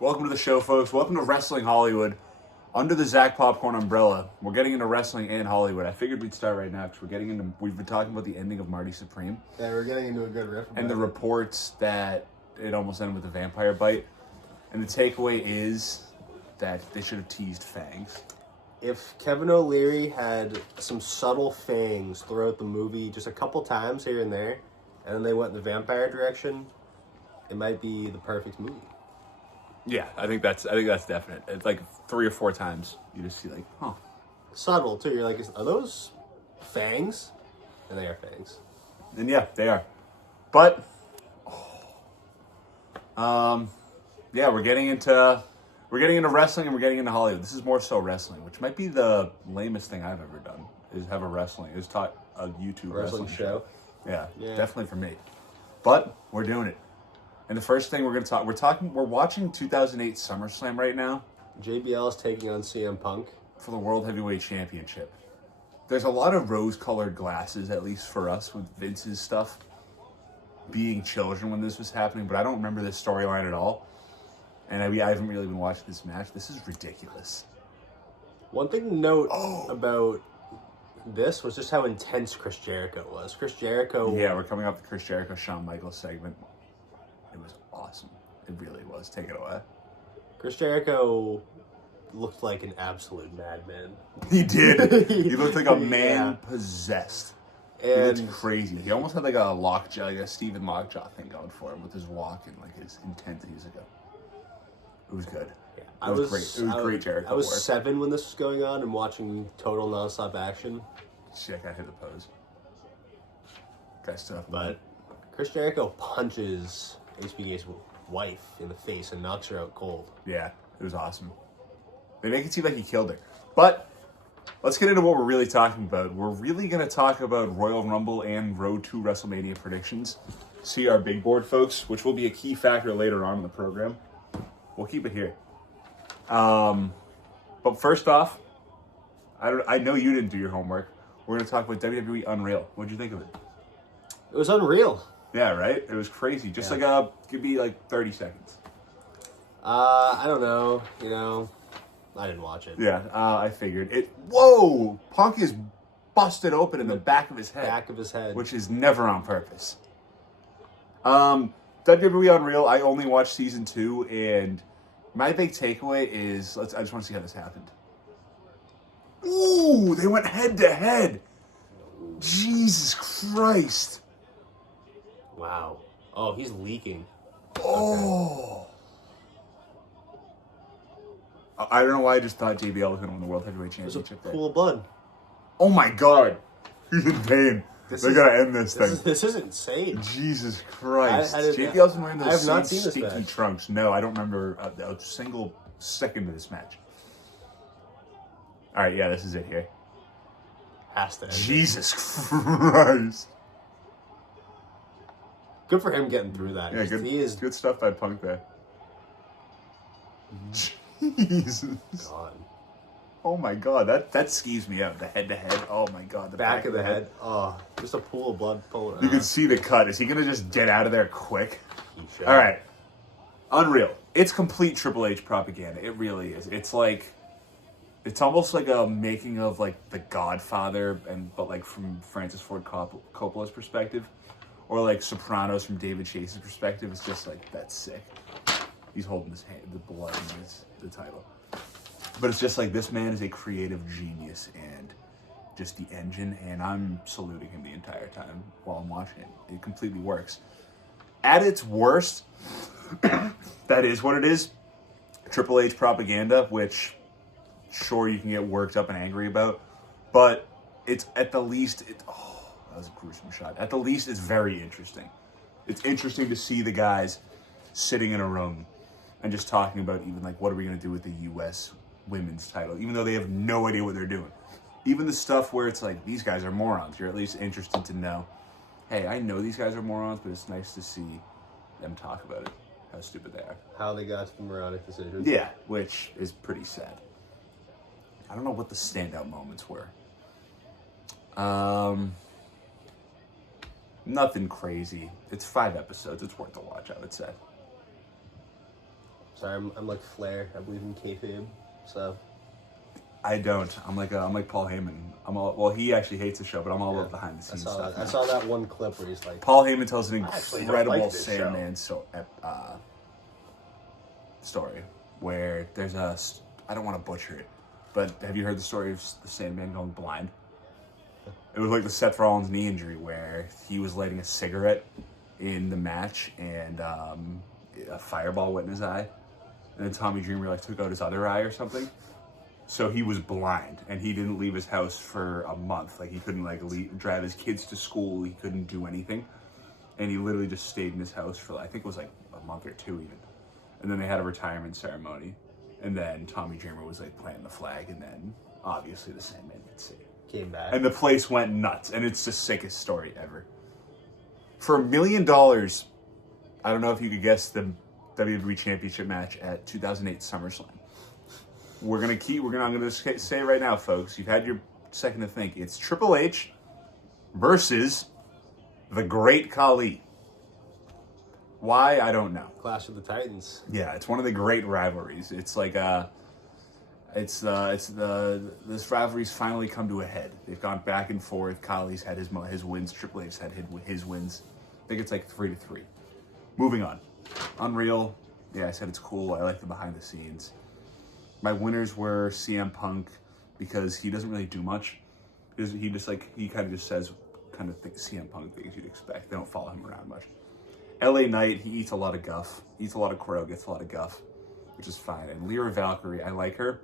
Welcome to the show, folks. Welcome to Wrestling Hollywood. Under the Zach Popcorn umbrella, we're getting into wrestling and Hollywood. I figured we'd start right now because we've been talking about the ending of Marty Supreme. Yeah, we're getting into a good riff. And the reports that it almost ended with a vampire bite. And the takeaway is that they should have teased fangs. If Kevin O'Leary had some subtle fangs throughout the movie, just a couple times here and there, and then they went in the vampire direction, it might be the perfect movie. Yeah, I think that's definite. It's like 3 or 4 times you just see like, huh. Subtle too. You're like, are those fangs? And they are fangs. And yeah, they are. But yeah, we're getting into wrestling and we're getting into Hollywood. This is more so wrestling, which might be the lamest thing I've ever done. Is have taught a YouTube wrestling show. Yeah, definitely for me. But we're doing it. And the first thing we're watching 2008 SummerSlam right now. JBL is taking on CM Punk for the World Heavyweight Championship. There's a lot of rose-colored glasses, at least for us, with Vince's stuff being children when this was happening, but I don't remember this storyline at all. And I haven't really been watching this match. This is ridiculous. One thing to note about this was just how intense Chris Jericho was. Chris Jericho... Yeah, we're coming off the Chris Jericho Shawn Michaels segment. It was awesome. It really was. Take it away. Chris Jericho looked like an absolute madman. He did. He looked like a man possessed. And it's crazy. He almost had like a lockjaw, like a Steven Lockjaw thing going for him with his walk and like his intensity as a go. It was good. Yeah, it was great. It was great Jericho I was work. 7 when this was going on and watching total nonstop action. Shit, I hit the pose. Guy stuff. But Chris Jericho punches HBD's wife in the face and knocks her out cold. Yeah, it was awesome. They make it seem like he killed her. But let's get into what we're really talking about. We're really going to talk about Royal Rumble and Road to WrestleMania predictions. See our big board, folks, which will be a key factor later on in the program. We'll keep it here. But first off, I know you didn't do your homework. We're going to talk about WWE Unreal. What'd you think of it? It was unreal. Yeah, right? It was crazy. Just give me 30 seconds. I don't know. I didn't watch it. Yeah, I figured. Whoa! Punk is busted open in the back of his head. Back of his head. Which is never on purpose. WWE Unreal, I only watched season 2, and my big takeaway is, I just want to see how this happened. Ooh, they went head to head. Jesus Christ. Wow. Oh, he's leaking. Oh. Okay. I don't know why I just thought JBL was going to win the World Heavyweight Championship. There's a pool of blood. Oh my God. He's in pain. They're going to end this thing. This is insane. Jesus Christ. JBL's been wearing those same stinky match. trunks. No, I don't remember a single second of this match. All right, yeah, this is it here. Has to end. Jesus Christ. Good for him getting through that. Yeah, good stuff by Punk there. Jesus. God. Oh my God, that skeeves me out. The head-to-head. Oh my God, the back of the head. Oh, just a pool of blood pulling out. You can see the cut. Is he gonna just get out of there quick? All right, Unreal. It's complete Triple H propaganda. It really is. It's almost like a making of like The Godfather, but like from Francis Ford Coppola's perspective. Or like Sopranos from David Chase's perspective. It's just like, that's sick. He's holding his hand, the blood in the title. But it's just like, this man is a creative genius and just the engine. And I'm saluting him the entire time while I'm watching it. It completely works. At its worst, that is what it is. Triple H propaganda, which sure you can get worked up and angry about. But it's at the least... That was a gruesome shot. At the least, it's very interesting. It's interesting to see the guys sitting in a room and just talking about even like, what are we going to do with the U.S. women's title? Even though they have no idea what they're doing. Even the stuff where it's like, these guys are morons. You're at least interested to know, hey, I know these guys are morons, but it's nice to see them talk about it. How stupid they are. How they got to the moronic decision. Yeah, which is pretty sad. I don't know what the standout moments were. Nothing crazy. It's 5 episodes. It's worth a watch, I would say. Sorry, I'm like Flair. I believe in kayfabe. So I don't. I'm like Paul Heyman. Well, he actually hates the show, but I'm all about behind the scenes stuff. I saw that one clip where he's like, Paul Heyman tells an actually don't incredible like this Sandman story where there's I don't want to butcher it, but have you heard the story of the Sandman going blind? It was like the Seth Rollins knee injury where he was lighting a cigarette in the match and a fireball went in his eye, and then Tommy Dreamer like took out his other eye or something. So he was blind, and he didn't leave his house for a month. Like, he couldn't, like, drive his kids to school. He couldn't do anything. And he literally just stayed in his house for, I think it was, like, a month or two even. And then they had a retirement ceremony. And then Tommy Dreamer was, like, planting the flag. And then, obviously, the Sandman could see. Came back. And the place went nuts. And it's the sickest story ever. For $1 million, I don't know if you could guess the WWE Championship match at 2008 SummerSlam. I'm gonna say right now, folks, you've had your second to think. It's Triple H versus the Great Khali. Why? I don't know. Clash of the Titans. Yeah, it's one of the great rivalries. It's like this rivalry's finally come to a head. They've gone back and forth. Khali's had his wins. Triple H's had his wins. I think it's like 3-3. Moving on. Unreal. Yeah, I said it's cool. I like the behind the scenes. My winners were CM Punk because he doesn't really do much. He kind of just says CM Punk things you'd expect. They don't follow him around much. LA Knight, he eats a lot of guff. Eats a lot of crow, gets a lot of guff, which is fine. And Lyra Valkyrie, I like her.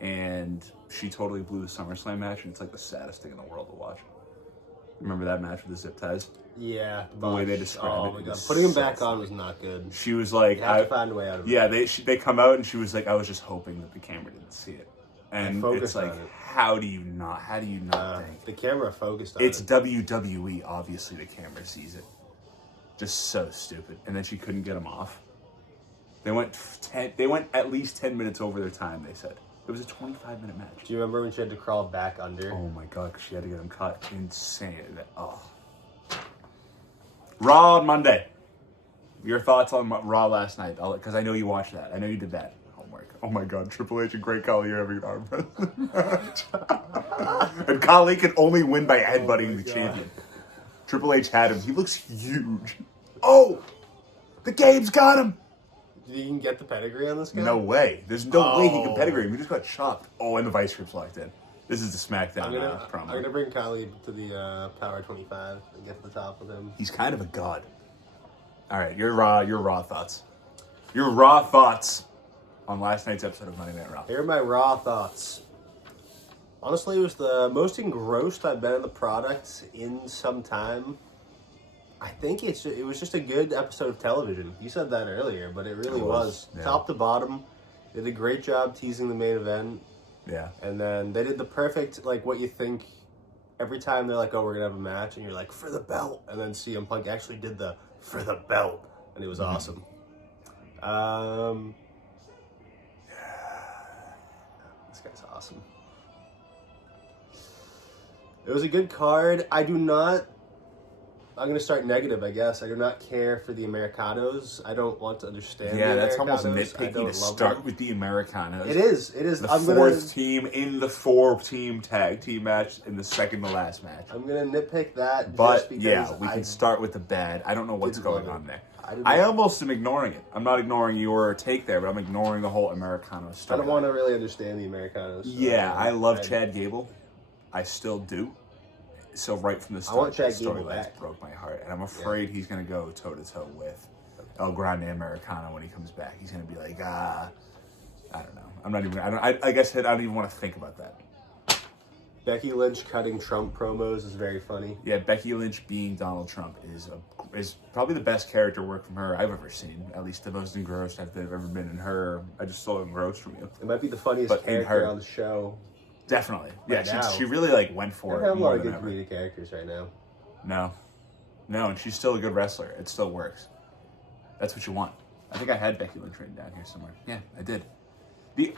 And she totally blew the SummerSlam match, and it's like the saddest thing in the world to watch. Remember that match with the zip ties? Yeah. The way they describe it. Oh my god. Putting him back on was not good. She was like, You have to find a way out of it. Yeah, they come out and she was like, I was just hoping that the camera didn't see it. And it's like, how do you not think? The camera focused on It's it. WWE, obviously the camera sees it. Just so stupid. And then she couldn't get him off. They went at least 10 minutes over their time, they said. It was a 25-minute match. Do you remember when she had to crawl back under? Oh my god, 'cause she had to get him cut. Insane. Oh. Raw on Monday. Your thoughts on Raw last night? Because I know you watched that. I know you did that homework. Oh my god, Triple H and Great Khali are having an arm wrestling match. And Khali can only win by headbutting the champion. Triple H had him. He looks huge. Oh! The Gabe's got him! Did you even get the pedigree on this guy? No way. There's no way he can pedigree him. He just got chopped. Oh, and the vice grip's locked in. This is the SmackDown promo. I'm going to bring Khali to the Power 25 and get to the top with him. He's kind of a god. All right, your raw thoughts. Your raw thoughts on last night's episode of Monday Night Raw. Here are my raw thoughts. Honestly, it was the most engrossed I've been in the product in some time. I think it was just a good episode of television. You said that earlier, but it really was. Yeah. Top to bottom. They did a great job teasing the main event. Yeah. And then they did the perfect, like, what you think every time they're like, oh, we're going to have a match, and you're like, for the belt. And then CM Punk actually did the for the belt, and it was awesome. This guy's awesome. It was a good card. I'm going to start negative, I guess. I do not care for the Americanos. I don't want to understand the that's almost Americanos. nitpicky to start with the Americanos. It is. The fourth team in the 4-team tag team match in the second to last match. I'm going to nitpick that But, just because yeah, we can start with the bad. I don't know what's going on there. I almost am ignoring it. I'm not ignoring your take there, but I'm ignoring the whole Americano story. I don't want to really understand the Americanos. So yeah, I love Chad Gable. I still do. So right from the start, the storyline broke my heart, and I'm afraid he's going to go toe-to-toe with El Grande Americano when he comes back. He's going to be like, I don't know. I'm not even. I guess I don't even want to think about that. Becky Lynch cutting Trump promos is very funny. Yeah, Becky Lynch being Donald Trump is probably the best character work from her I've ever seen. At least the most engrossed I've ever been in her. I just so engrossed from you. It might be the funniest character on the show. Definitely. Yeah, she really like went for it. They have a lot of good comedic characters right now. No, and she's still a good wrestler. It still works. That's what you want. I think I had Becky Lynch written down here somewhere. Yeah, I did.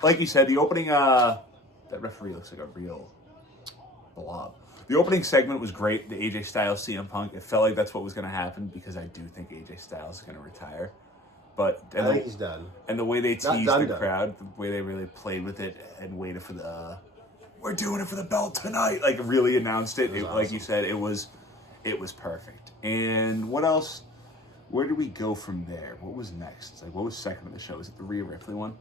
Like you said, the opening, that referee looks like a real blob. The opening segment was great. The AJ Styles CM Punk. It felt like that's what was going to happen because I do think AJ Styles is going to retire. But I think he's done. And the way they teased done. crowd, the way they really played with it and waited for we're doing it for the belt tonight. Like really announced it. Awesome. Like you said, it was perfect. And what else? Where did we go from there? What was next? Like what was second on the show? Was it the Rhea Ripley one?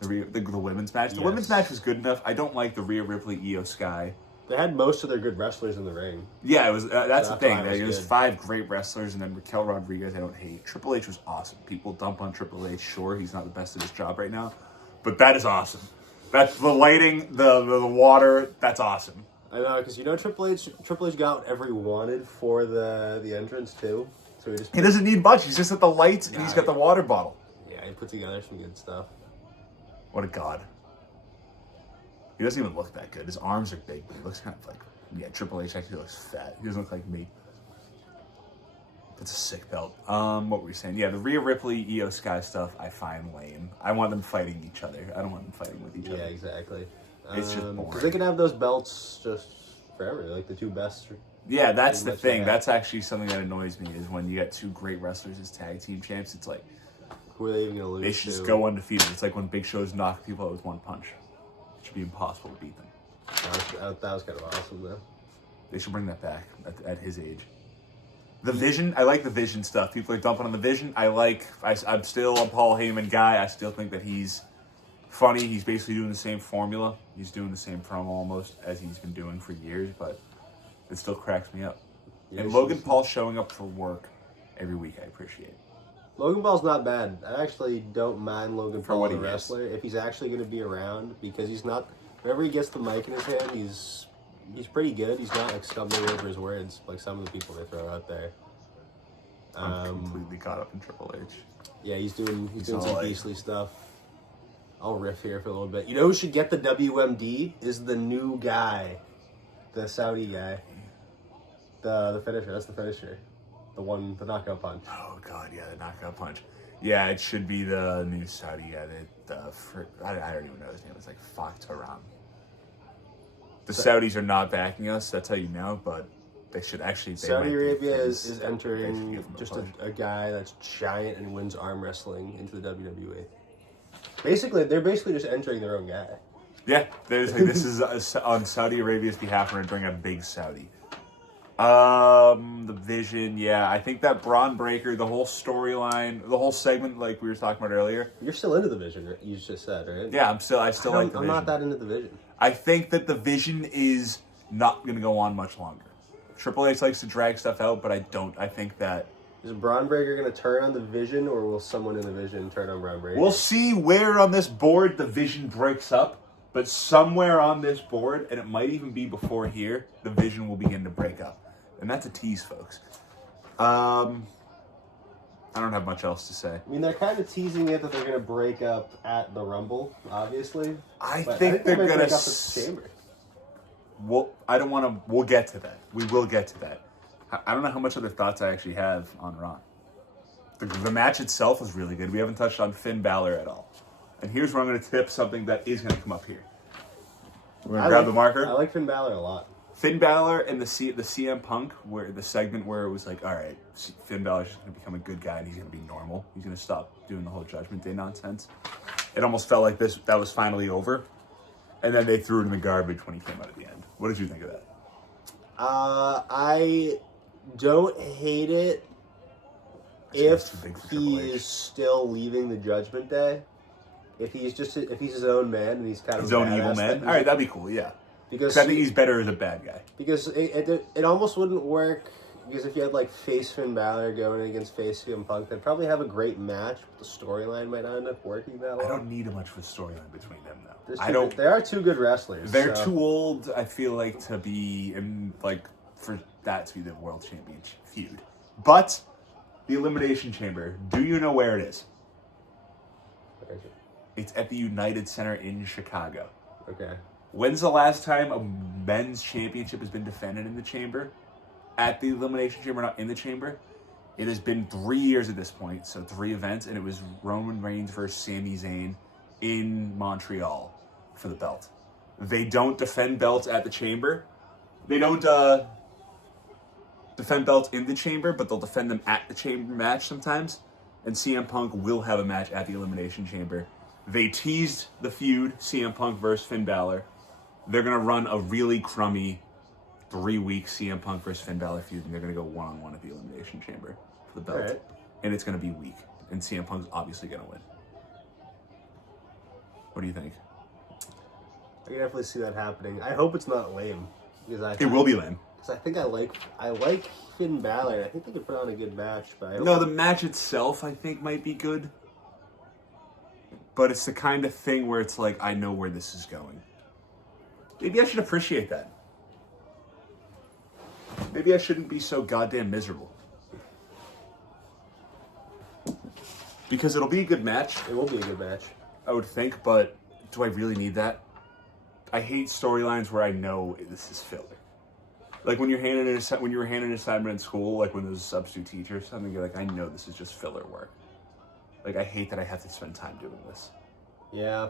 The women's match. The women's match was good enough. I don't like the Rhea Ripley Io Sky. They had most of their good wrestlers in the ring. Yeah, it was. That's the thing. It was 5 great wrestlers, and then Raquel Rodriguez. I don't hate. Triple H was awesome. People dump on Triple H. Sure, he's not the best at his job right now, but that is awesome. That's the lighting, the water. That's awesome. I know, because Triple H got whatever he wanted for the entrance too. So he doesn't need much. He's just at the lights, and he's got the water bottle. Yeah, he put together some good stuff. What a god. He doesn't even look that good. His arms are big, but he looks kind of like... Yeah, Triple H actually looks fat. He doesn't look like me. That's a sick belt. What were we saying? Yeah, the Rhea Ripley, Io Sky stuff, I find lame. I want them fighting each other. I don't want them fighting with each other. Yeah, exactly. It's just boring. Because they can have those belts just forever. Like the two best... Yeah, that's the thing. That's actually something that annoys me, is when you get 2 great wrestlers as tag team champs, it's like... Who are they even going to lose They should just go undefeated. It's like when Big Show's knock people out with 1 punch. It should be impossible to beat them. That was kind of awesome, though. They should bring that back at his age. The Vision, I like the Vision stuff. People are dumping on the Vision. I'm still a Paul Heyman guy. I still think that he's funny. He's basically doing the same formula. He's doing the same promo almost as he's been doing for years, but it still cracks me up. Yeah, and Logan Paul showing up for work every week, I appreciate. Logan Paul's not bad. I actually don't mind Logan Paul as a wrestler if he's actually going to be around, because he's not. Whenever he gets the mic in his hand, he's pretty good. He's not like stumbling over his words like some of the people they throw out there. I'm completely caught up in Triple H. Yeah, he's doing some beastly stuff. I'll riff here for a little bit. You know who should get the WMD is the new guy, the Saudi guy, the finisher. That's the finisher. The knockout punch. Oh god, yeah, the knockout punch. Yeah, it should be the new Saudi guy. I don't even know his name. It's like Faktaram. The Saudis are not backing us. That's how you know. But they should actually. Saudi Arabia is entering just a guy that's giant and wins arm wrestling into the WWE. They're basically just entering their own guy. Yeah, this is on Saudi Arabia's behalf. We're going to bring a big Saudi. The Vision, yeah. I think that Braun Breaker, the whole storyline, the whole segment, like we were talking about earlier. You're still into the Vision, you just said, right? Yeah, I still like the Vision. I'm not that into the Vision. I think that the Vision is not going to go on much longer. Triple H likes to drag stuff out, but I don't. I think that... Is Braun Breaker going to turn on the Vision, or will someone in the Vision turn on Braun Breaker? We'll see where on this board the Vision breaks up, but somewhere on this board, and it might even be before here, the Vision will begin to break up. And that's a tease, folks. I don't have much else to say. I mean, they're kind of teasing it that they're going to break up at the Rumble, obviously. I think they're going to break up at the Chamber. We'll get to that. We will get to that. I don't know how much other thoughts I actually have on Raw. The match itself was really good. We haven't touched on Finn Balor at all. And here's where I'm going to tip something that is going to come up here. We're going to grab the marker. I like Finn Balor a lot. Finn Balor and the CM Punk, where the segment where it was like, all right, Finn Balor's just going to become a good guy and he's going to be normal. He's going to stop doing the whole Judgment Day nonsense. It almost felt like that was finally over. And then they threw it in the garbage when he came out at the end. What did you think of that? I don't hate it if he is still leaving the Judgment Day. If he's his own man and he's kind of his own evil man. All right, that'd be cool. Yeah. Because I think he's better as a bad guy. Because it almost wouldn't work. Because if you had like face Finn Balor going against face CM Punk, they'd probably have a great match, but the storyline might not end up working that well. I don't need much of a storyline between them, though. They are 2 good wrestlers. They're too old, I feel like, to be for that to be the World Championship feud. But the Elimination Chamber, do you know where it is? Where is it? It's at the United Center in Chicago. Okay. When's the last time a men's championship has been defended in the chamber? At the Elimination Chamber, not in the chamber? It has been 3 years at this point, so 3 events, and it was Roman Reigns versus Sami Zayn in Montreal for the belt. They don't defend belts at the chamber. They don't defend belts in the chamber, but they'll defend them at the chamber match sometimes. and CM Punk will have a match at the Elimination Chamber. They teased the feud, CM Punk versus Finn Balor. They're going to run a really crummy 3-week CM Punk versus Finn Balor feud, and they're going to go one-on-one at the Elimination Chamber for the belt. Right. And it's going to be weak, and CM Punk's obviously going to win. What do you think? I can definitely see that happening. I hope it's not lame. Because It will be lame. Because I think I like Finn Balor. I think they could put on a good match. But I hope No, the match itself, I think, might be good. But it's the kind of thing where it's like, I know where this is going. Maybe I should appreciate that. Maybe I shouldn't be so goddamn miserable. Because it'll be a good match. It will be a good match. I would think, but do I really need that? I hate storylines where I know this is filler. Like when you were handed an assignment in school, like when there's a substitute teacher or something, you're like, I know this is just filler work. Like, I hate that I have to spend time doing this. Yeah.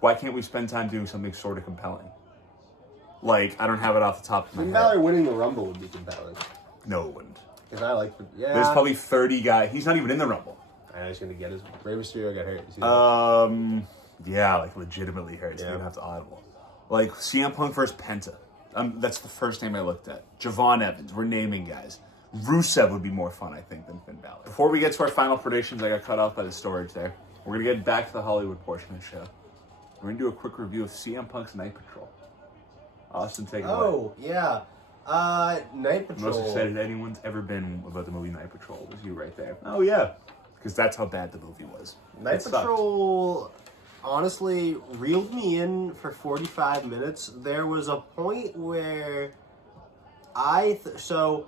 Why can't we spend time doing something sort of compelling? Like, I don't have it off the top of my Finn head. Balor winning the Rumble would be compelling. No, it wouldn't. Because I like... Yeah. There's probably 30 guys. He's not even in the Rumble. I know he's going to get his... Rey Mysterio got hurt. You see that? Yeah, like legitimately hurt. So Yeah. you're gonna have to audible. Like CM Punk versus Penta. That's the first name I looked at. Javon Evans. We're naming guys. Rusev would be more fun, I think, than Finn Balor. Before we get to our final predictions, I got cut off by the storage there. We're gonna get back to the Hollywood portion of the show. We're gonna do a quick review of CM Punk's Night Patrol. Austin, take it away. Oh, yeah. Night The Patrol. most excited anyone's ever been about the movie Night Patrol was you right there. Oh yeah, because that's how bad the movie was. Night It sucked. Patrol honestly reeled me in for 45 minutes. There was a point where so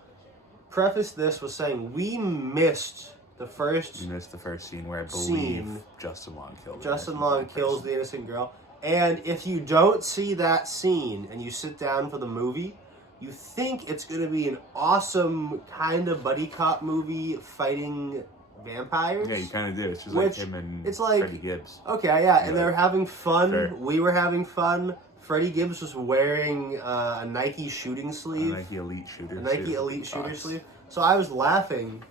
preface this was saying we missed the first You missed the first scene where I believe Scene. Justin Long killed. Justin Long kills the innocent girl. And if you don't see that scene and you sit down for the movie, you think it's going to be an awesome kind of buddy cop movie fighting vampires. Yeah, you kind of do. It's just Which- like him and it's like- Freddie Gibbs. Okay, yeah, and Yeah. they're having fun. Sure. We were having fun. Freddie Gibbs was wearing a Nike shooting sleeve. Nike Elite Shooter. A Nike suit. Elite shooter Us. sleeve. So I was laughing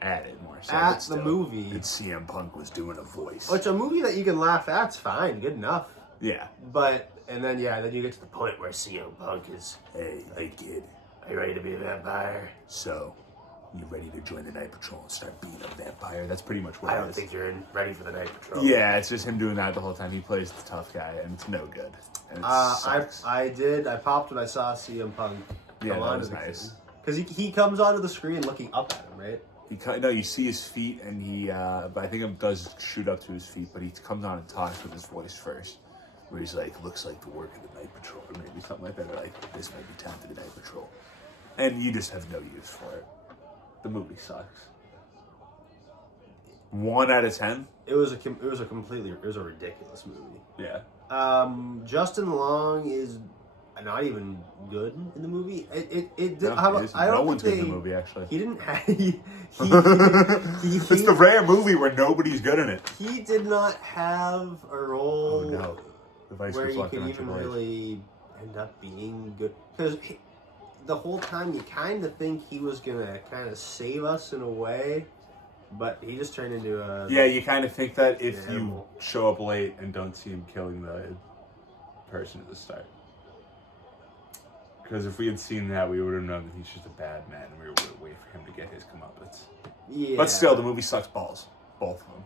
Added more. So at but the still, movie. And CM Punk was doing a voice. Which a movie that you can laugh at's fine, good enough. Yeah. But and then you get to the point where CM Punk is, Hey kid. are you ready to be a vampire? So, you ready to join the Night Patrol and start being a vampire? That's pretty much what I it don't is. think you're ready for the Night Patrol. Yeah, it's just him doing that the whole time. He plays the tough guy, and it's no good. And it sucks. I popped when I saw CM Punk Yeah, come that onto was the nice. Because he comes onto the screen looking up at him, right? No, you see his feet, and he, but I think it does shoot up to his feet, but he comes on and talks with his voice first, where he's like, looks like the work of the Night Patrol, or maybe something like that, or like, this might be time for the Night Patrol. And you just have no use for it. The movie sucks. 1 out of 10? It was a ridiculous movie. Yeah. Justin Long is not even good in the movie. It did. No, How it about, isn't. I don't No think one's good in they- the movie, actually. He didn't have. It's the rare movie where nobody's good in it. He did not have a role Oh, no. The vice where you reflected could on even Triple H. really end up being good. Because the whole time you kind of think he was gonna kind of save us in a way, but he just turned into a Yeah, you kind of think that if you Animal. show up late and don't see him killing the person at the start. Because if we had seen that, we would have known that he's just a bad man, and we would wait for him to get his comeuppance. Yeah. But still, the movie sucks balls. Both of them.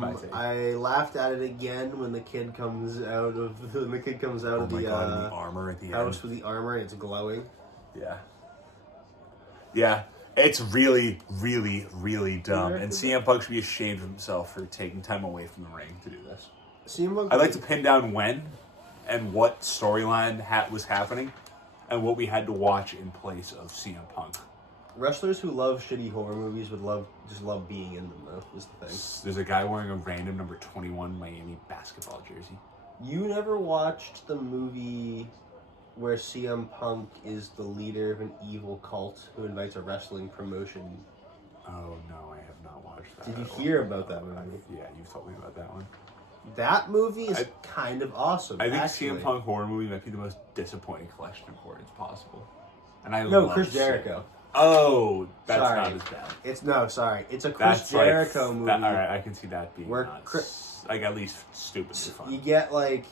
my take. I laughed at it again when the kid comes out of Oh my god, the the armor at the house end. with the armor and it's glowing. Yeah. Yeah. It's really, really, really dumb. And CM Punk should be ashamed of himself for taking time away from the ring to do this. I'd like to pin down when and what storyline was happening and what we had to watch in place of CM Punk. Wrestlers who love shitty horror movies would just love being in them, though, is the thing. There's a guy wearing a random number 21 Miami basketball jersey. You never watched the movie where CM Punk is the leader of an evil cult who invites a wrestling promotion? Oh, no, I have not watched that. Did you hear about that movie? Yeah, you've told me about that one. That movie is kind of awesome. I think actually. CM Punk horror movie might be the most disappointing collection of horrors possible. And I No, love Chris CM. Jericho. Oh, that's Sorry. not as bad. Sorry. It's a Chris Jericho movie. All right, I can see that being Where like at least stupidly fun. You get like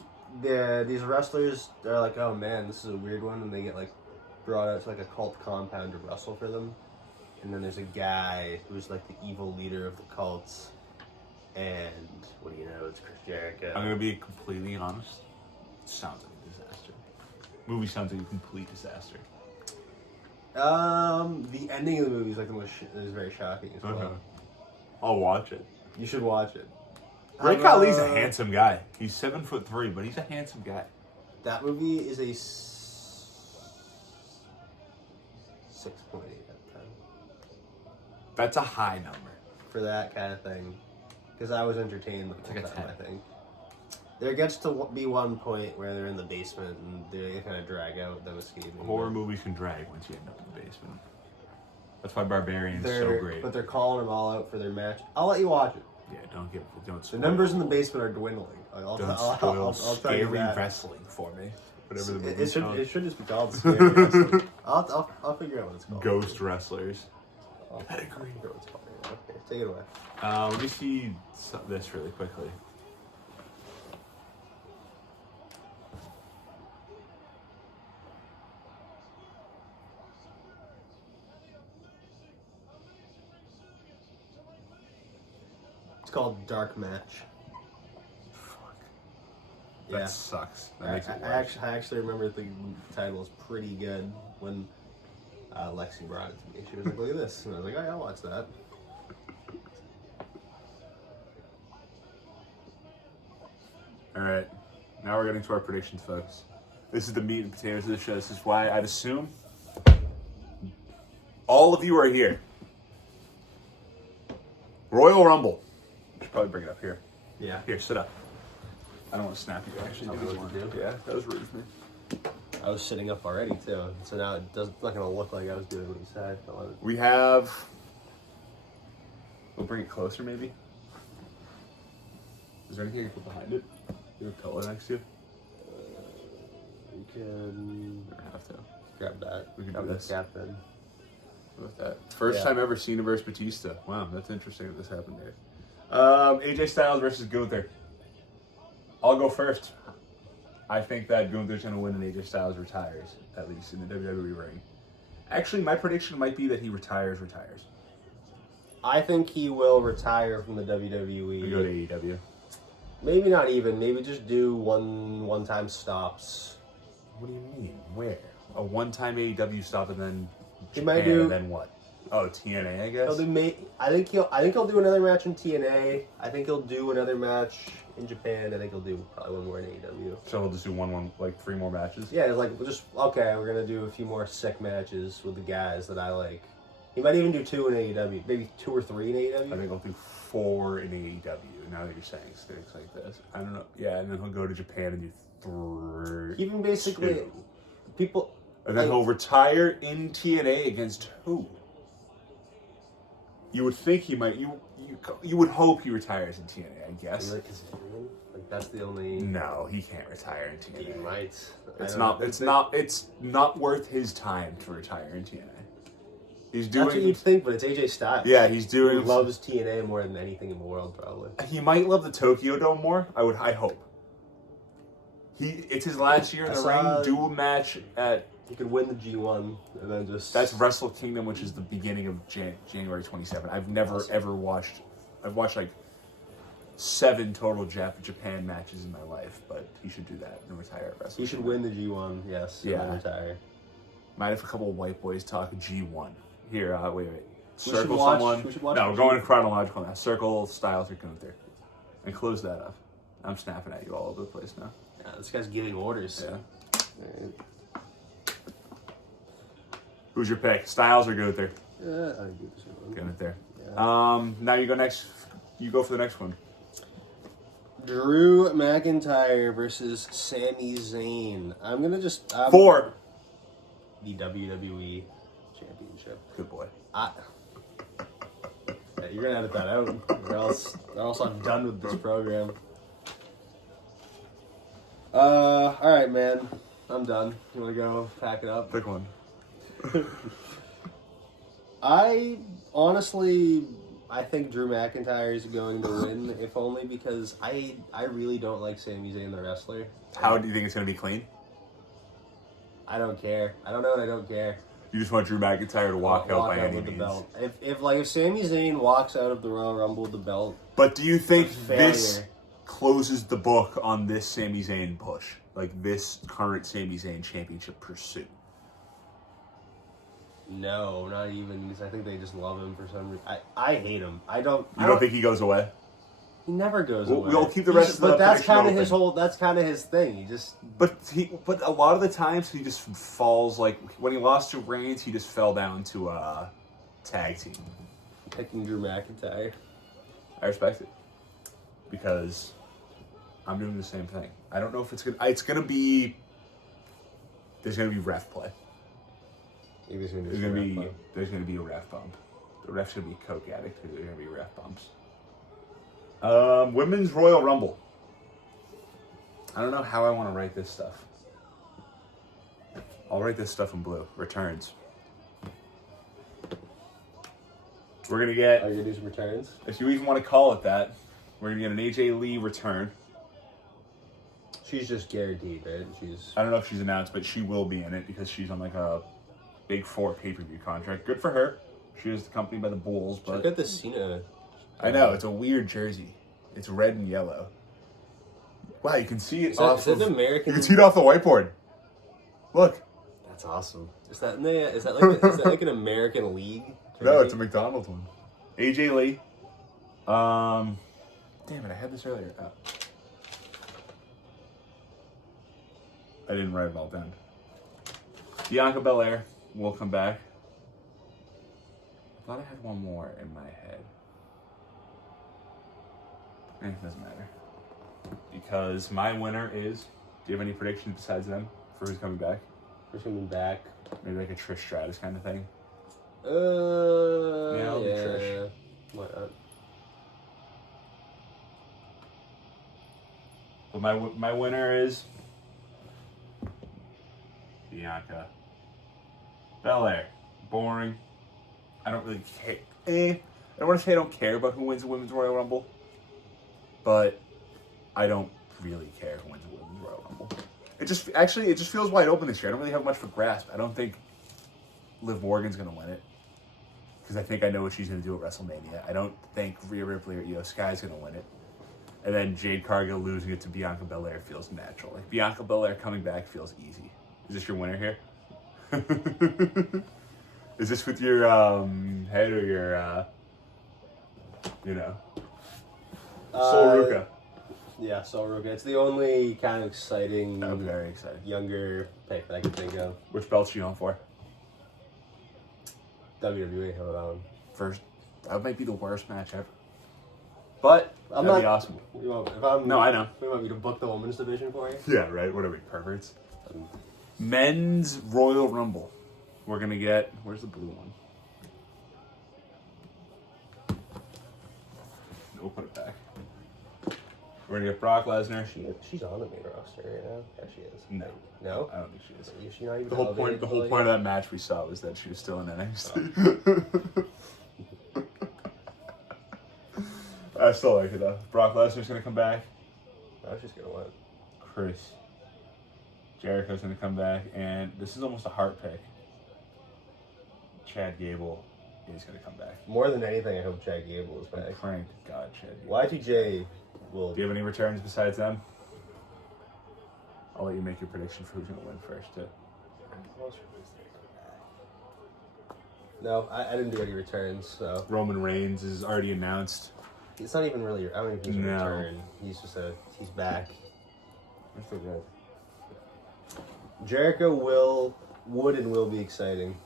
these wrestlers. They're like, oh man, this is a weird one, and they get like brought out to like a cult compound to wrestle for them. And then there's a guy who's like the evil leader of the cults. And what do you know? It's Chris Jericho. I'm gonna be completely honest. It sounds like a disaster. Movie sounds like a complete disaster. The ending of the movie is like is very shocking as well. Okay. I'll watch it. You should watch it. Ray Khali's a handsome guy. He's 7'3", but he's a handsome guy. That movie is a 6.8 out of 10 That's a high number. for that kind of thing. Because I was entertained the whole like a time, 10. I think. There gets to be one point where they're in the basement and they kind of drag out them escaping. Horror movies can drag once you end up in the basement. That's why Barbarian's so great. But they're calling them all out for their match. I'll let you watch it. Yeah, don't The spoil. numbers in the basement are dwindling. Don't I'll spoil tell you scary that. wrestling for me. Whatever the It movie's should called. it should just be called scary wrestling. I'll figure out what it's called. Ghost wrestlers. Pedigree. It's called. Okay, take it away. Let me see this really quickly. It's called Dark Match. Fuck. Yeah. That sucks. That makes it I worse. actually remember the title was pretty good when Lexi brought it to me. She was like, "Look at this," and I was like, "Oh, yeah, I'll watch that." All right, now we're getting to our predictions, folks. This is the meat and potatoes of the show. This is why I'd assume all of you are here. Royal Rumble. Should probably bring it up here. Yeah. Here, sit up. I don't want to snap you. Actually, Tell me what to do. Yeah, that was rude of me. I was sitting up already too, so now it's not going to look like I was doing what you said. We have. We'll bring it closer, maybe. Is there anything I can put behind it? You have a pillow next to you? You can I don't have to. grab that. We can Grab do the this. cap then. What about that? First Yeah. time ever Cena versus Batista. Wow, that's interesting that this happened here. AJ Styles versus Gunther. I'll go first. I think that Gunther's going to win and AJ Styles retires, at least in the WWE ring. Actually, my prediction might be that he retires. I think he will retire from the WWE. We go to AEW. Maybe not even. Maybe just do one-time stops. What do you mean? Where? A one-time AEW stop and then He Japan, might do- and then what? Oh, TNA, I guess. I think he'll do another match in TNA. I think he'll do another match in Japan. I think he'll do probably one more in AEW. So he'll just do like 3 more matches. Yeah, it's like we're gonna do a few more sick matches with the guys that I like. He might even do 2 in AEW, maybe 2 or 3 in AEW. I think he'll do 4 in AEW. Now that you're saying things like this, I don't know. Yeah, and then he'll go to Japan and do 3. Even basically, 2. people. And then he'll retire in TNA against who? You would think he might. You would hope he retires in TNA. I guess. Like that's the only. No, he can't retire in TNA. He might. It's not. It's not worth his time to retire in TNA. He's doing. That's what you'd think, but it's AJ Styles. Yeah, he's doing. He loves TNA more than anything in the world, probably. He might love the Tokyo Dome more. I hope. It's his last year in the ring. Do a match at. He could win the G1 and then just. That's Wrestle Kingdom, which is the beginning of January 27th. I've never ever watched. I've watched like 7 total Japan matches in my life, but he should do that and retire at Wrestle. He should win the G1, yes. Yeah. And then retire. Might have a couple of white boys talk G1. Here, wait. We Circle should watch- someone. we should watch No, the going G1. chronological now. Circle Styles or Gunther, and close that up. I'm snapping at you all over the place now. Yeah, this guy's giving orders. Yeah. Alright. Who's your pick? Styles or Gunther? I do this one. Gunther. Yeah. Now you go next. You go for the next one. Drew McIntyre versus Sami Zayn. I'm gonna just 4. the WWE Championship. Good boy. Yeah, you're gonna edit that out, or else I'm done with this program. All right, man. I'm done. You wanna go pack it up? Pick one. I honestly, I think Drew McIntyre is going to win, if only because I really don't like Sami Zayn, the wrestler. How do you think it's going to be clean? I don't care. I don't know, and I don't care. You just want Drew McIntyre to walk out by any with means. the belt. If Sami Zayn walks out of the Royal Rumble with the belt, but do you think failure. this closes the book on this Sami Zayn push? Like this current Sami Zayn championship pursuit? No, not even, because I think they just love him for some reason. I hate him. I don't think he goes away? He never goes away. We'll keep the rest of the But that's prediction kind of open. his whole. That's kind of his thing. He just. But a lot of the times he just falls, like when he lost to Reigns, he just fell down to a tag team. Picking Drew McIntyre. I respect it because I'm doing the same thing. I don't know if it's gonna. It's gonna be. There's gonna be ref play. There's gonna be a ref bump. The ref's gonna be a coke addict because there's gonna be ref bumps. Women's Royal Rumble. I don't know how I want to write this stuff. I'll write this stuff in blue. Returns. We're gonna get. Are you gonna do some returns? If you even want to call it that, we're gonna get an AJ Lee return. She's just guaranteed, right? I don't know if she's announced, but she will be in it because she's on like a Big 4 pay-per-view contract. Good for her. She is the company by the Bulls, but Look at the Cena. I know it's a weird jersey. It's red and yellow. Wow, you can see it Is off. that American? You can see it off the whiteboard. Look. That's awesome. Is that like an American League jersey? No, it's a McDonald's one. AJ Lee. Damn it! I had this earlier. Oh. I didn't write it all down. Bianca Belair will come back. I thought I had one more in my head. It doesn't matter. Because my winner is... Do you have any predictions besides them for who's coming back? Who's coming back? Maybe like a Trish Stratus kind of thing? Yeah, I'll do Trish. Why not? But my winner is... Bianca Belair. Boring. I don't really care. I don't want to say I don't care about who wins the Women's Royal Rumble. But I don't really care who wins the Women's Royal Rumble. It just feels wide open this year. I don't really have much for grasp. I don't think Liv Morgan's going to win it. Because I think I know what she's going to do at WrestleMania. I don't think Rhea Ripley or Io Sky's going to win it. And then Jade Cargill losing it to Bianca Belair feels natural. Like Bianca Belair coming back feels easy. Is this your winner here? Is this with your head or your, Sol Ruka? Yeah, Sol Ruka. It's the only kind of exciting, I'm very excited. Younger pick that I can think of. Which belt's she on for? WWE, how about First, that might be the worst match ever. But that'd be awesome. No, I know. You want me to book the women's division for you? Yeah, right. What are we, perverts? Men's Royal Rumble. We're gonna get. Where's the blue one? We'll put it back. We're gonna get Brock Lesnar. She's on the main roster right now. Yeah, she is. No. No? I don't think she is. Is she not even The whole point elevated of that match we saw was that she was still in NXT. I still like it though. Brock Lesnar's gonna come back. No, she's gonna win. Chris Jericho's gonna come back, and this is almost a heart pick. Chad Gable is gonna come back. More than anything, I hope Chad Gable is back. I'm praying to God, Chad Gable. Y2J will. Do you have any returns besides them? I'll let you make your prediction for who's gonna win first, too. No, I didn't do any returns, so. Roman Reigns is already announced. It's not even really. I don't even think he's a No. return. He's just he's back. That's so good. Jericho would and will be exciting.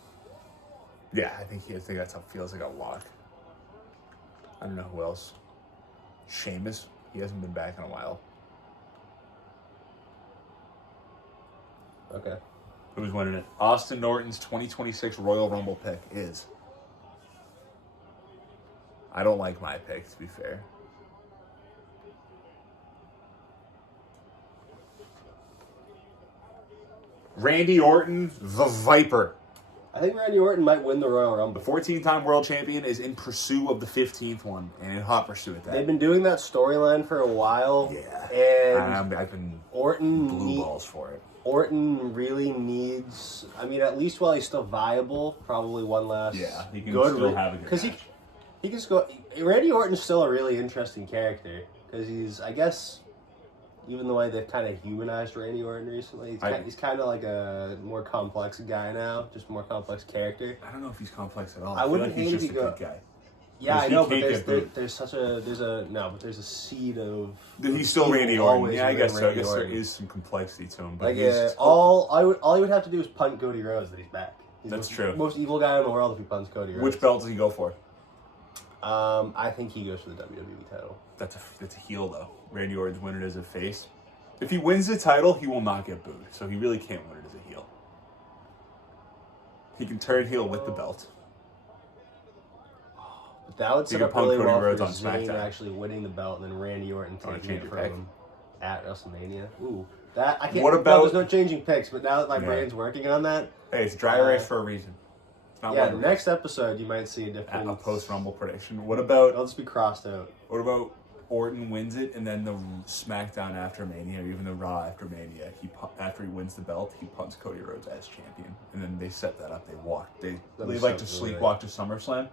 Yeah, I think that feels like a lock. I don't know who else. Sheamus, he hasn't been back in a while. Okay. Who's winning it? Austin Norton's 2026 Royal Rumble pick is. I don't like my pick, to be fair. Randy Orton, the Viper. I think Randy Orton might win the Royal Rumble. The 14-time world champion is in pursuit of the 15th one, and in hot pursuit at that. They've been doing that storyline for a while. Yeah. And I've been Orton blue balls for it. Orton really needs, I mean, at least while he's still viable, probably one last he can good still have a good match. He can go. Randy Orton's still a really interesting character because he's, I guess, even the way they've kind of humanized Randy Orton recently, he's kind of like a more complex guy now, just more complex character. I don't know if he's complex at all. I wouldn't feel like hate he's if just he a good guy. Yeah, I know, but there's a seed of. He's still Randy Orton. Yeah, I guess so. I guess Orton. there is some complexity to him. But all he would have to do is punt Cody Rhodes that he's back. That's true. Most evil guy in the world if he punts Cody Rhodes. Which belt does he go for? I think he goes for the WWE title. That's a heel though. Randy Orton's winning it as a face. If he wins the title, he will not get booed. So he really can't win it as a heel. He can turn heel with the belt. But that would set up punk really Cody well Rhodes for on Zayn SmackDown. actually winning the belt and then Randy Orton taking change it your from pick? him at WrestleMania. Ooh, that I can't. What about- there's no changing picks, but now that my brain's working on that. Hey, it's dry erase for a reason. It's not Yeah, one the race. next episode you might see a different. A post Rumble prediction. What about It'll just be crossed out. Orton wins it, and then the SmackDown after Mania, or even the Raw after Mania, after he wins the belt, he punts Cody Rhodes as champion, and then they set that up. They like to sleepwalk to SummerSlam,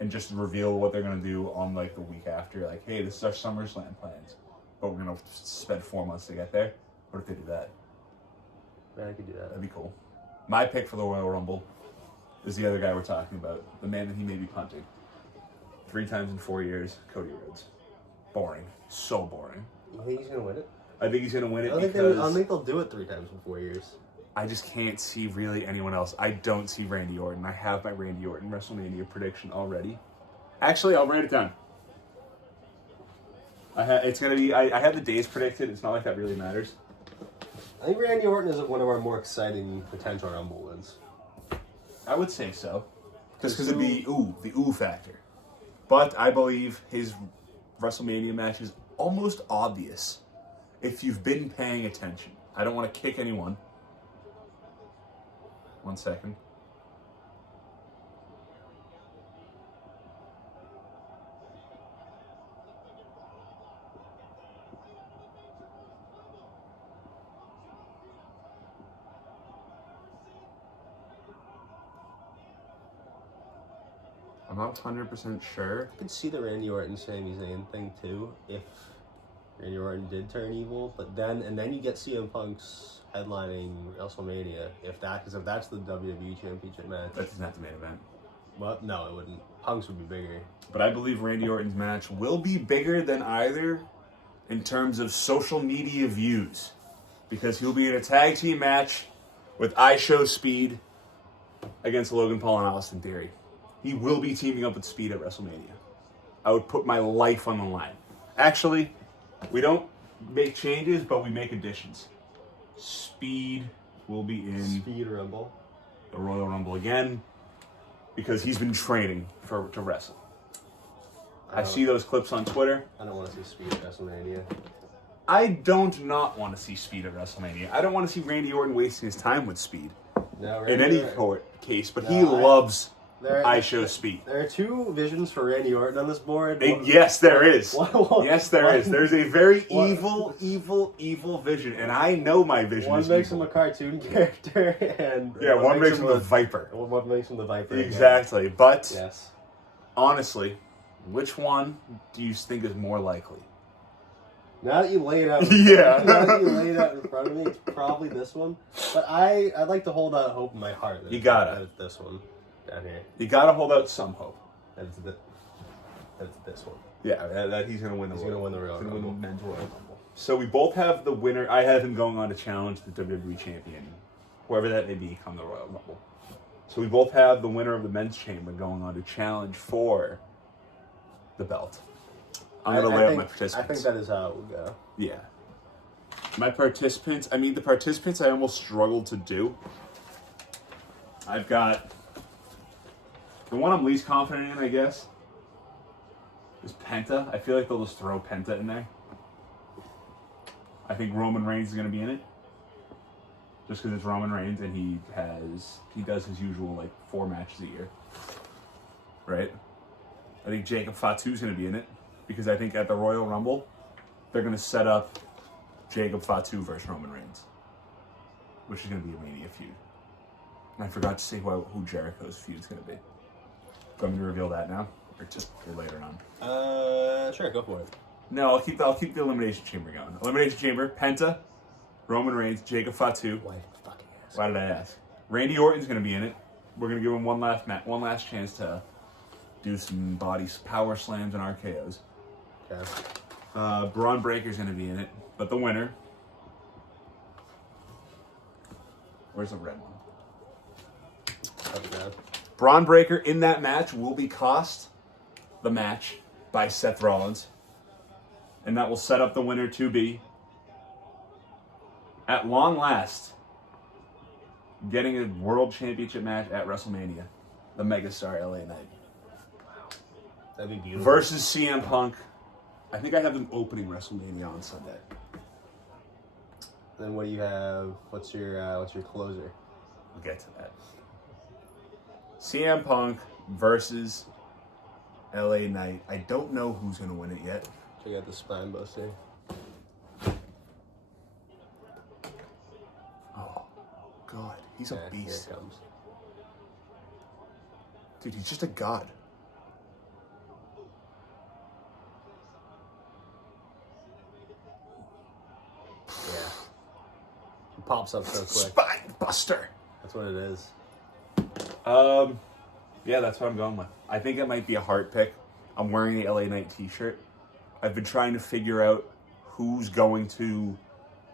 and just reveal what they're gonna do on like the week after. Like, hey, this is our SummerSlam plans, but we're gonna spend 4 months to get there. What if they do that? Yeah, I could do that. That'd be cool. My pick for the Royal Rumble is the other guy we're talking about, the man that he may be punting 3 times in 4 years, Cody Rhodes. Boring. So boring. You think he's gonna win it? I think he's going to win it I don't think they'll do it 3 times in 4 years. I just can't see really anyone else. I don't see Randy Orton. I have my Randy Orton WrestleMania prediction already. Actually, I'll write it down. It's going to be... I have the days predicted. It's not like that really matters. I think Randy Orton is one of our more exciting potential Rumble wins. I would say so. Just because of the ooh factor. But I believe his WrestleMania match is almost obvious if you've been paying attention. I don't want to kick anyone. 1 second. I'm not 100% sure. I could see the Randy Orton Sami Zayn thing too, if Randy Orton did turn evil. But then you get CM Punk's headlining WrestleMania. Because if that's the WWE Championship match, That doesn't have to be the main event. well, no, it wouldn't. Punk's would be bigger. But I believe Randy Orton's match will be bigger than either in terms of social media views. Because he'll be in a tag team match with IShowSpeed against Logan Paul and Austin Theory. He will be teaming up with Speed at WrestleMania. I would put my life on the line. Actually, we don't make changes, but we make additions. Speed will be in Speed Rumble. the Royal Rumble again because he's been training to wrestle. I see those clips on Twitter. I don't want to see Speed at WrestleMania. I don't not want to see Speed at WrestleMania. I don't want to see Randy Orton wasting his time with Speed No, in any case, but he No, loves I show Speed. There are 2 visions for Randy Orton on this board. Yes, there is. Yes, there is. There's a very evil vision, and I know my vision One is makes evil. him a cartoon character, and one makes him the Viper. One makes him the Viper. Exactly, but Yes. honestly, which one do you think is more likely? Now that you lay it out, Yeah. Now that you lay it out in front of me, it's probably this one. But I'd like to hold out hope in my heart. That You gotta. That it's this one down here. You gotta hold out some hope. That's this one. Yeah, that he's gonna win the He's gonna win the Royal He's gonna win Rumble. the men's Royal Rumble. So we both have the winner. I have him going on to challenge the WWE champion, whoever that may be, come the Royal Rumble. So we both have the winner of the men's chamber going on to challenge for the belt. I'm gonna lay out my participants. I think that is how it would go. Yeah. My participants, the participants I almost struggled to do. I've got the one I'm least confident in, I guess, is Penta. I feel like they'll just throw Penta in there. I think Roman Reigns is going to be in it. just because it's Roman Reigns and he does his usual like 4 matches a year, right? I think Jacob Fatu's going to be in it because I think at the Royal Rumble they're going to set up Jacob Fatu versus Roman Reigns, which is going to be a Mania feud. And I forgot to say who Jericho's feud is going to be. Do you want me to reveal that now, or later on? Sure, go for it. No, I'll keep the Elimination Chamber going. Elimination Chamber: Penta, Roman Reigns, Jacob Fatu. Why fucking ask? Why did I ask? Randy Orton's going to be in it. We're going to give him one last chance to do some power slams and RKOs. Okay. Braun Breaker's going to be in it, but the winner. Where's the red one? Okay. Braun Breaker in that match will be cost the match by Seth Rollins. And that will set up the winner to be, at long last, getting a world championship match at WrestleMania. The megastar LA Knight. That'd be beautiful. Versus CM Punk. I think I have them opening WrestleMania on Sunday. Then what do you have? What's your closer? We'll get to that. CM Punk versus LA Knight. I don't know who's going to win it yet. Check out the spine buster. Oh, God. He's a beast. Here it comes. Dude, he's just a god. Yeah. It pops up so quick. Spine buster. That's what it is. Yeah, that's what I'm going with. I think it might be a heart pick. I'm wearing the LA Knight t-shirt. I've been trying to figure out who's going to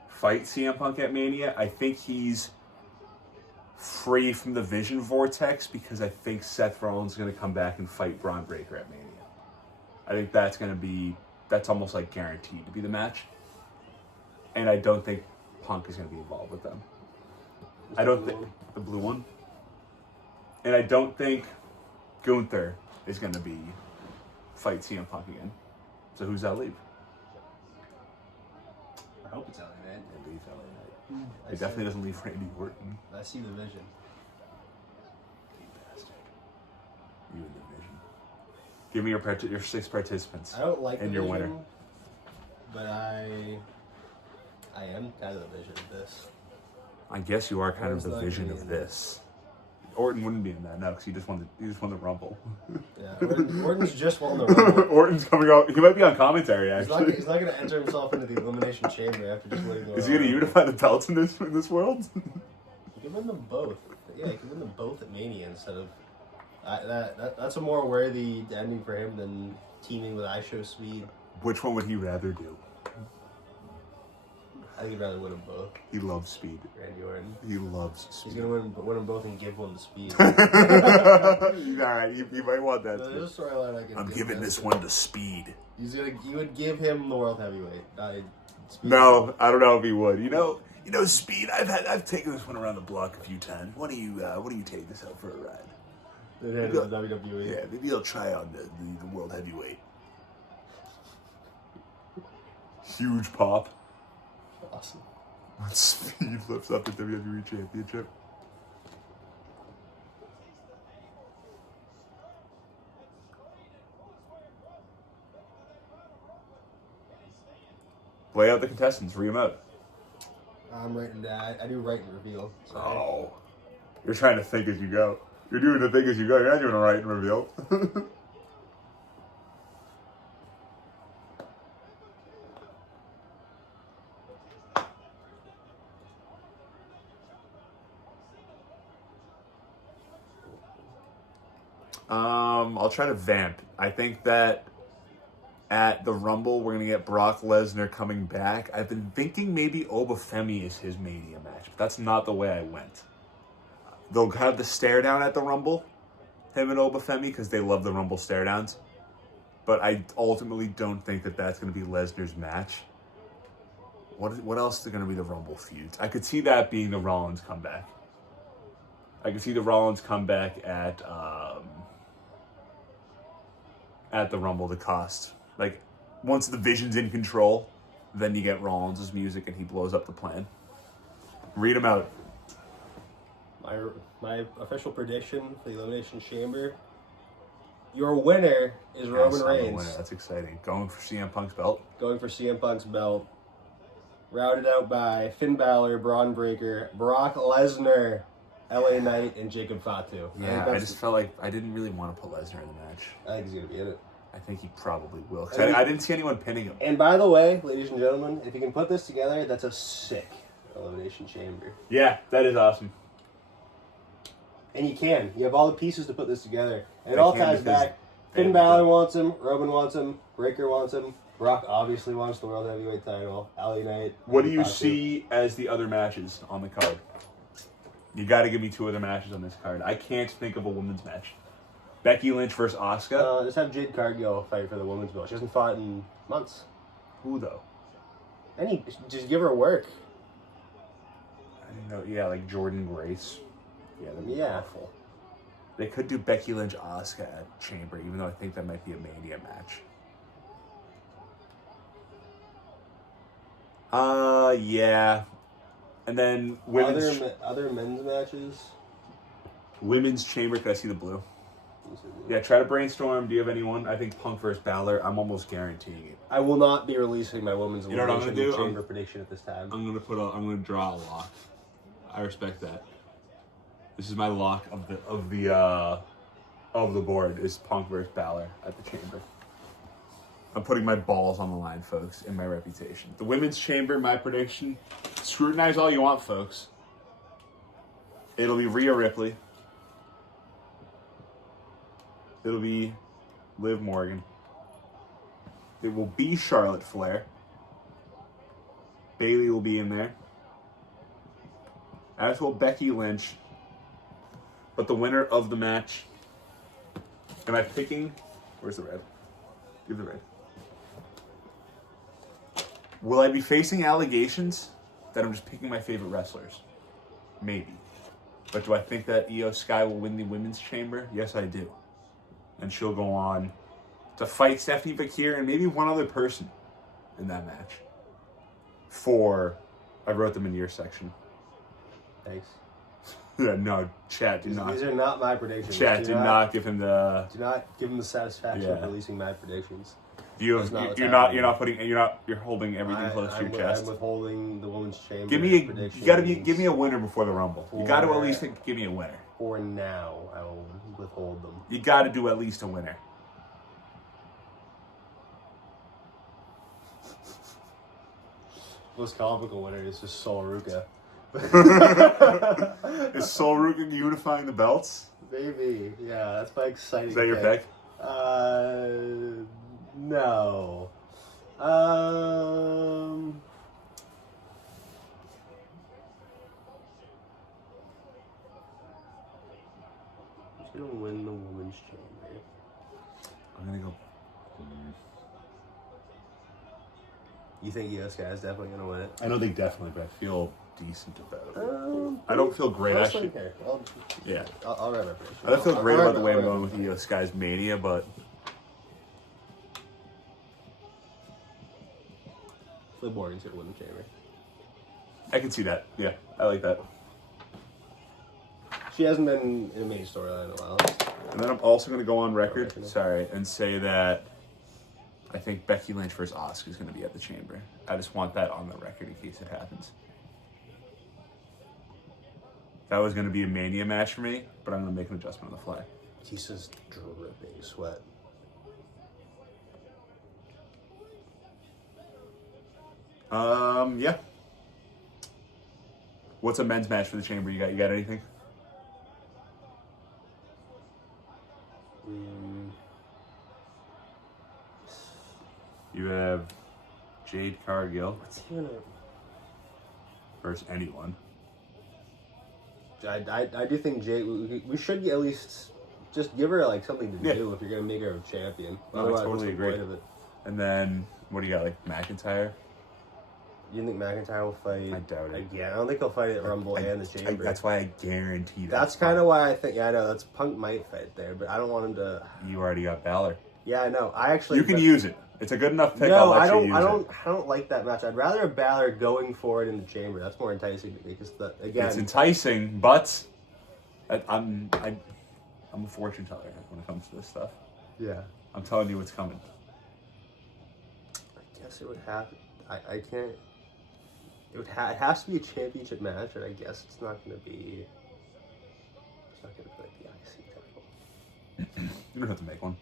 fight CM Punk at Mania. I think he's free from the Vision Vortex because I think Seth Rollins is going to come back and fight Braun Breaker at Mania. I think that's almost like guaranteed to be the match. And I don't think Punk is going to be involved with them. I don't think the blue one. And I don't think Gunther is going to fight CM Punk again. So who's that leave? I hope it's LA Knight. It leaves LA Knight. It definitely doesn't leave Randy Orton. I see the vision. You bastard. You and the Vision. Give me your 6 participants. I don't like and the your vision, winner. But I am kind of the vision of this. I guess you are kind Where's of the the Vision green? of this. Orton wouldn't be in that, no, because he just won the Rumble. Yeah, Orton's just won the Rumble. Orton's coming out. He might be on commentary, actually. He's not going to enter himself into the Elimination Chamber after just winning the Is he going to unify the belts in this world? You can win them both. Yeah, you can win them both at Mania instead of... that's a more worthy ending for him than teaming with iShowSpeed. Which one would he rather do? I think he'd rather win them both. He loves speed. Randy Orton. He loves He's speed. going to win them both and give one to Speed. All right, you might want that. There's a storyline I can I'm give giving him. this one to Speed. You would give him the world heavyweight. Speed. No, I don't know if he would. You know, Speed. I've taken this one around the block a few times. Why don't you take this out for a ride? They're headed to the WWE. Yeah, maybe he'll try on the world heavyweight. Huge pop. Awesome. Speed lifts up the WWE Championship. Lay out the contestants. Read them out. I'm writing that. I do write and reveal. So Oh. You're trying to think as you go. You're doing the thing as you go. You're not doing a write and reveal. I'll try to vamp. I think that at the Rumble, we're going to get Brock Lesnar coming back. I've been thinking maybe Obafemi is his Mania match, but that's not the way I went. They'll have the stare down at the Rumble, him and Obafemi, because they love the Rumble stare downs. But I ultimately don't think that that's going to be Lesnar's match. What else is going to be the Rumble feuds? I could see that being the Rollins comeback. I could see the Rollins comeback at the Rumble to cost. Like, once the Vision's in control, then you get Rollins' music and he blows up the plan. Read them out. My official prediction for the Elimination Chamber. Your winner is Roman Reigns. That's exciting. Going for CM Punk's belt. Going for CM Punk's belt. Routed out by Finn Balor, Braun Breaker, Brock Lesnar, LA Knight, and Jacob Fatu. Yeah, I just felt like I didn't really want to put Lesnar in the match. I think he's going to be in it. I think he probably will. Because I didn't see anyone pinning him. And by the way, ladies and gentlemen, if you can put this together, that's a sick Elimination Chamber. Yeah, that is awesome. And you can. You have all the pieces to put this together. And it all ties back. Finn Balor wants him. Roman wants him. Breaker wants him. Brock obviously wants the World Heavyweight title. LA Knight. What do you see as the other matches on the card? You got to give me 2 other matches on this card. I can't think of a women's match. Becky Lynch versus Asuka. Just have Jade Cargill fight for the women's belt. She hasn't fought in months. Who though? Just give her work. I don't know. Yeah, like Jordan Grace. Yeah, that'd be Yeah. awful. They could do Becky Lynch Asuka at Chamber, even though I think that might be a Mania match. Yeah. And then women's other men's matches. Women's Chamber. Could I see the blue? Yeah, try to brainstorm. Do you have anyone? I think Punk versus Balor. I'm almost guaranteeing it. I will not be releasing my women's You know what I'm gonna do? chamber prediction at this time. I'm gonna draw a lock. I respect that. This is my lock of the board is Punk versus Balor at the Chamber. I'm putting my balls on the line, folks, and my reputation. The Women's Chamber, my prediction. Scrutinize all you want, folks. It'll be Rhea Ripley. It'll be Liv Morgan. It will be Charlotte Flair. Bayley will be in there. As will Becky Lynch. But the winner of the match, am I picking? Where's the red? Give the red. Will I be facing allegations that I'm just picking my favorite wrestlers? Maybe. But do I think that Io Sky will win the Women's Chamber? Yes, I do. And she'll go on to fight Stephanie Bakir and maybe one other person in that match. I wrote them in your section. Thanks. No, chat, do not. These are not my predictions. Chat, do not give him the. Do not give him the satisfaction of releasing my predictions. You're holding everything close to your chest. I'm withholding the Women's Chamber. Give me a winner before the Rumble. You got to at least give me a winner. For now, I will withhold them. You got to do at least a winner. Most comical winner is just Sol Ruka. Is Sol Ruka unifying the belts? Maybe, yeah, that's my exciting. Is that your pick? No. Who's gonna win the Women's Chamber? I'm gonna go. You think Io Sky is definitely gonna win it? I don't think definitely, but I feel decent about it. I don't feel great actually. Yeah. I'll write my prediction. I don't feel great about the way I'm going with Io Sky's Mania, but Liv Morgan's gonna win the Chamber. I can see that. Yeah, I like that. She hasn't been in a main storyline in a while. And then I'm also going to go on record, and say that I think Becky Lynch versus Asuka is going to be at the Chamber. I just want that on the record in case it happens. That was going to be a Mania match for me, but I'm going to make an adjustment on the fly. Tisa's dripping sweat. Yeah. What's a men's match for the Chamber? You got anything? You have Jade Cargill versus anyone. I do think Jade. We should at least just give her like something to do if you're gonna make her a champion. No, I totally agree. And then what do you got? Like McIntyre? You think McIntyre will fight? I doubt it. Again, I don't think he'll fight at Rumble and the Chamber. That's why I guarantee that. That's kind of why I think. Yeah, I know that's Punk might fight there, but I don't want him to. You already got Balor. Yeah, I know. I actually. You can use it. It's a good enough pick. I'll let you use it. I don't like that match. I'd rather have Balor going for it in the chamber. That's more enticing to me because again, It's enticing, but I'm a fortune teller when it comes to this stuff. Yeah. I'm telling you what's coming. I guess it would have. I can't. It has to be a championship match, and I guess it's not going to be. It's not going to be like the IC title. You don't have to make one.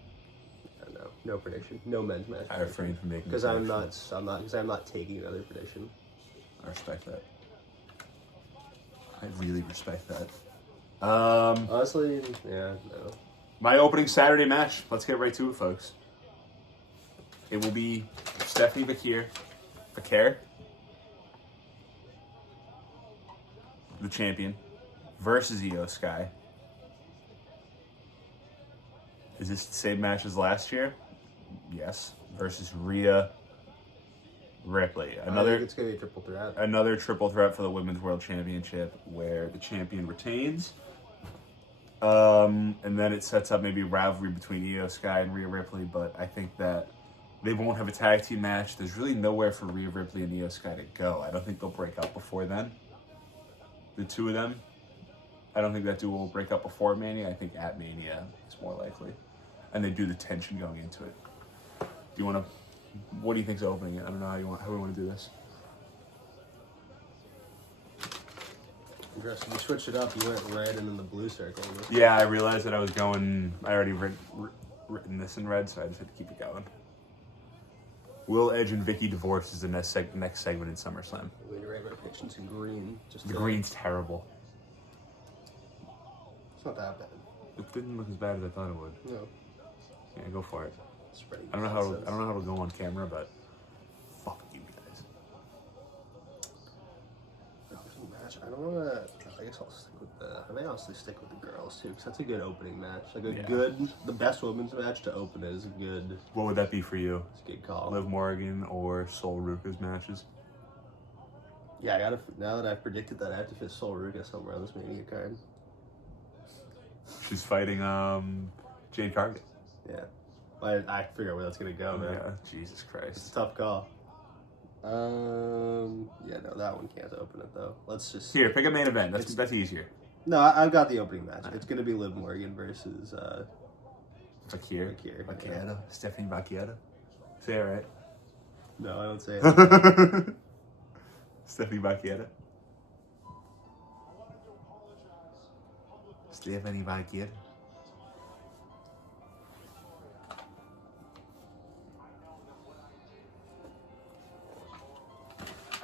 No prediction. No men's match. I refrain from making. Because I'm not taking another prediction. I respect that. I really respect that. Honestly, yeah, no. My opening Saturday match. Let's get right to it, folks. It will be Stephanie Bakir, the champion, versus Io Sky. Is this the same match as last year? Yes. Versus Rhea Ripley. I think it's gonna be a triple threat. Another triple threat for the Women's World Championship, where the champion retains. And then it sets up maybe a rivalry between Io Sky and Rhea Ripley, but I think that they won't have a tag team match. There's really nowhere for Rhea Ripley and Io Sky to go. I don't think they'll break up before then. The two of them. I don't think that duo will break up before Mania. I think at Mania is more likely. And they do the tension going into it. Do you want to? What do you think's opening it? I don't know how we want to do this. Interesting. You switched it up. You went red and then the blue circle. Yeah, I realized that I was going. I already written this in red, so I just had to keep it going. Will Edge and Vicky divorce is the next segment in SummerSlam. I'm going to write my predictions in green. The green's terrible. It's not that bad. It didn't look as bad as I thought it would. No. Yeah, go for it. Spreading I don't know how it'll go on camera, but fuck you guys. Match. I don't want to. I guess I'll stick with I may honestly stick with the girls too, because that's a good opening match. Like the best women's match to open is good. What would that be for you? It's a good call. Liv Morgan or Sol Ruka's matches? Yeah, I gotta. Now that I've predicted that, I have to fit Sol Ruka somewhere on this Mania card. She's fighting Jade Cargill. Yeah. I figure out where that's gonna go, man. Yeah, Jesus Christ. It's a tough call. Yeah, no, that one can't open it though. Let's just Here, pick a main event. That's easier. No, I've got the opening match. It's gonna be Liv Morgan versus Bakir. Yeah. Stephanie Bakir. Say it right. No, I don't say it. Stephanie Bakir. Stephanie Bakir.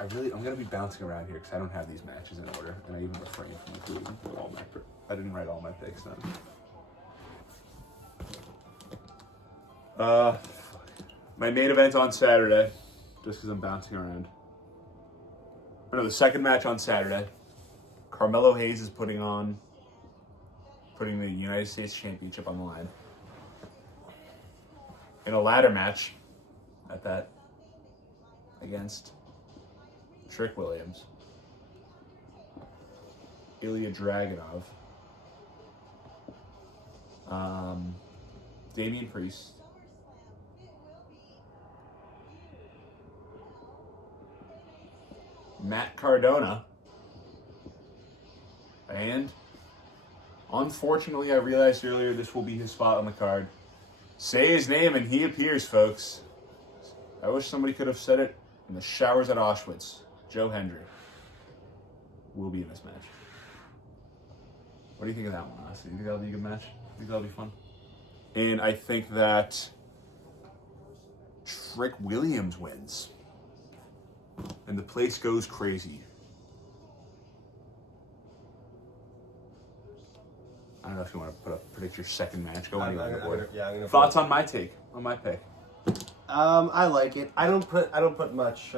I'm gonna be bouncing around here because I don't have these matches in order, and I even refrain from including all my. I didn't write all my picks down. My main event on Saturday, just because I'm bouncing around. The second match on Saturday. Carmelo Hayes is putting the United States Championship on the line. In a ladder match, at that, against Trick Williams, Ilya Dragunov, Damian Priest, Matt Cardona, and unfortunately, I realized earlier this will be his spot on the card. Say his name and he appears, folks. I wish somebody could have said it in the showers at Auschwitz. Joe Hendry will be in this match. What do you think of that one, honestly? Do you think that'll be a good match? Do you think that'll be fun? And I think that Trick Williams wins. And the place goes crazy. I don't know if you want to predict your second match. Go anywhere on the board. Thoughts on my take, on my pick? I like it. I don't put much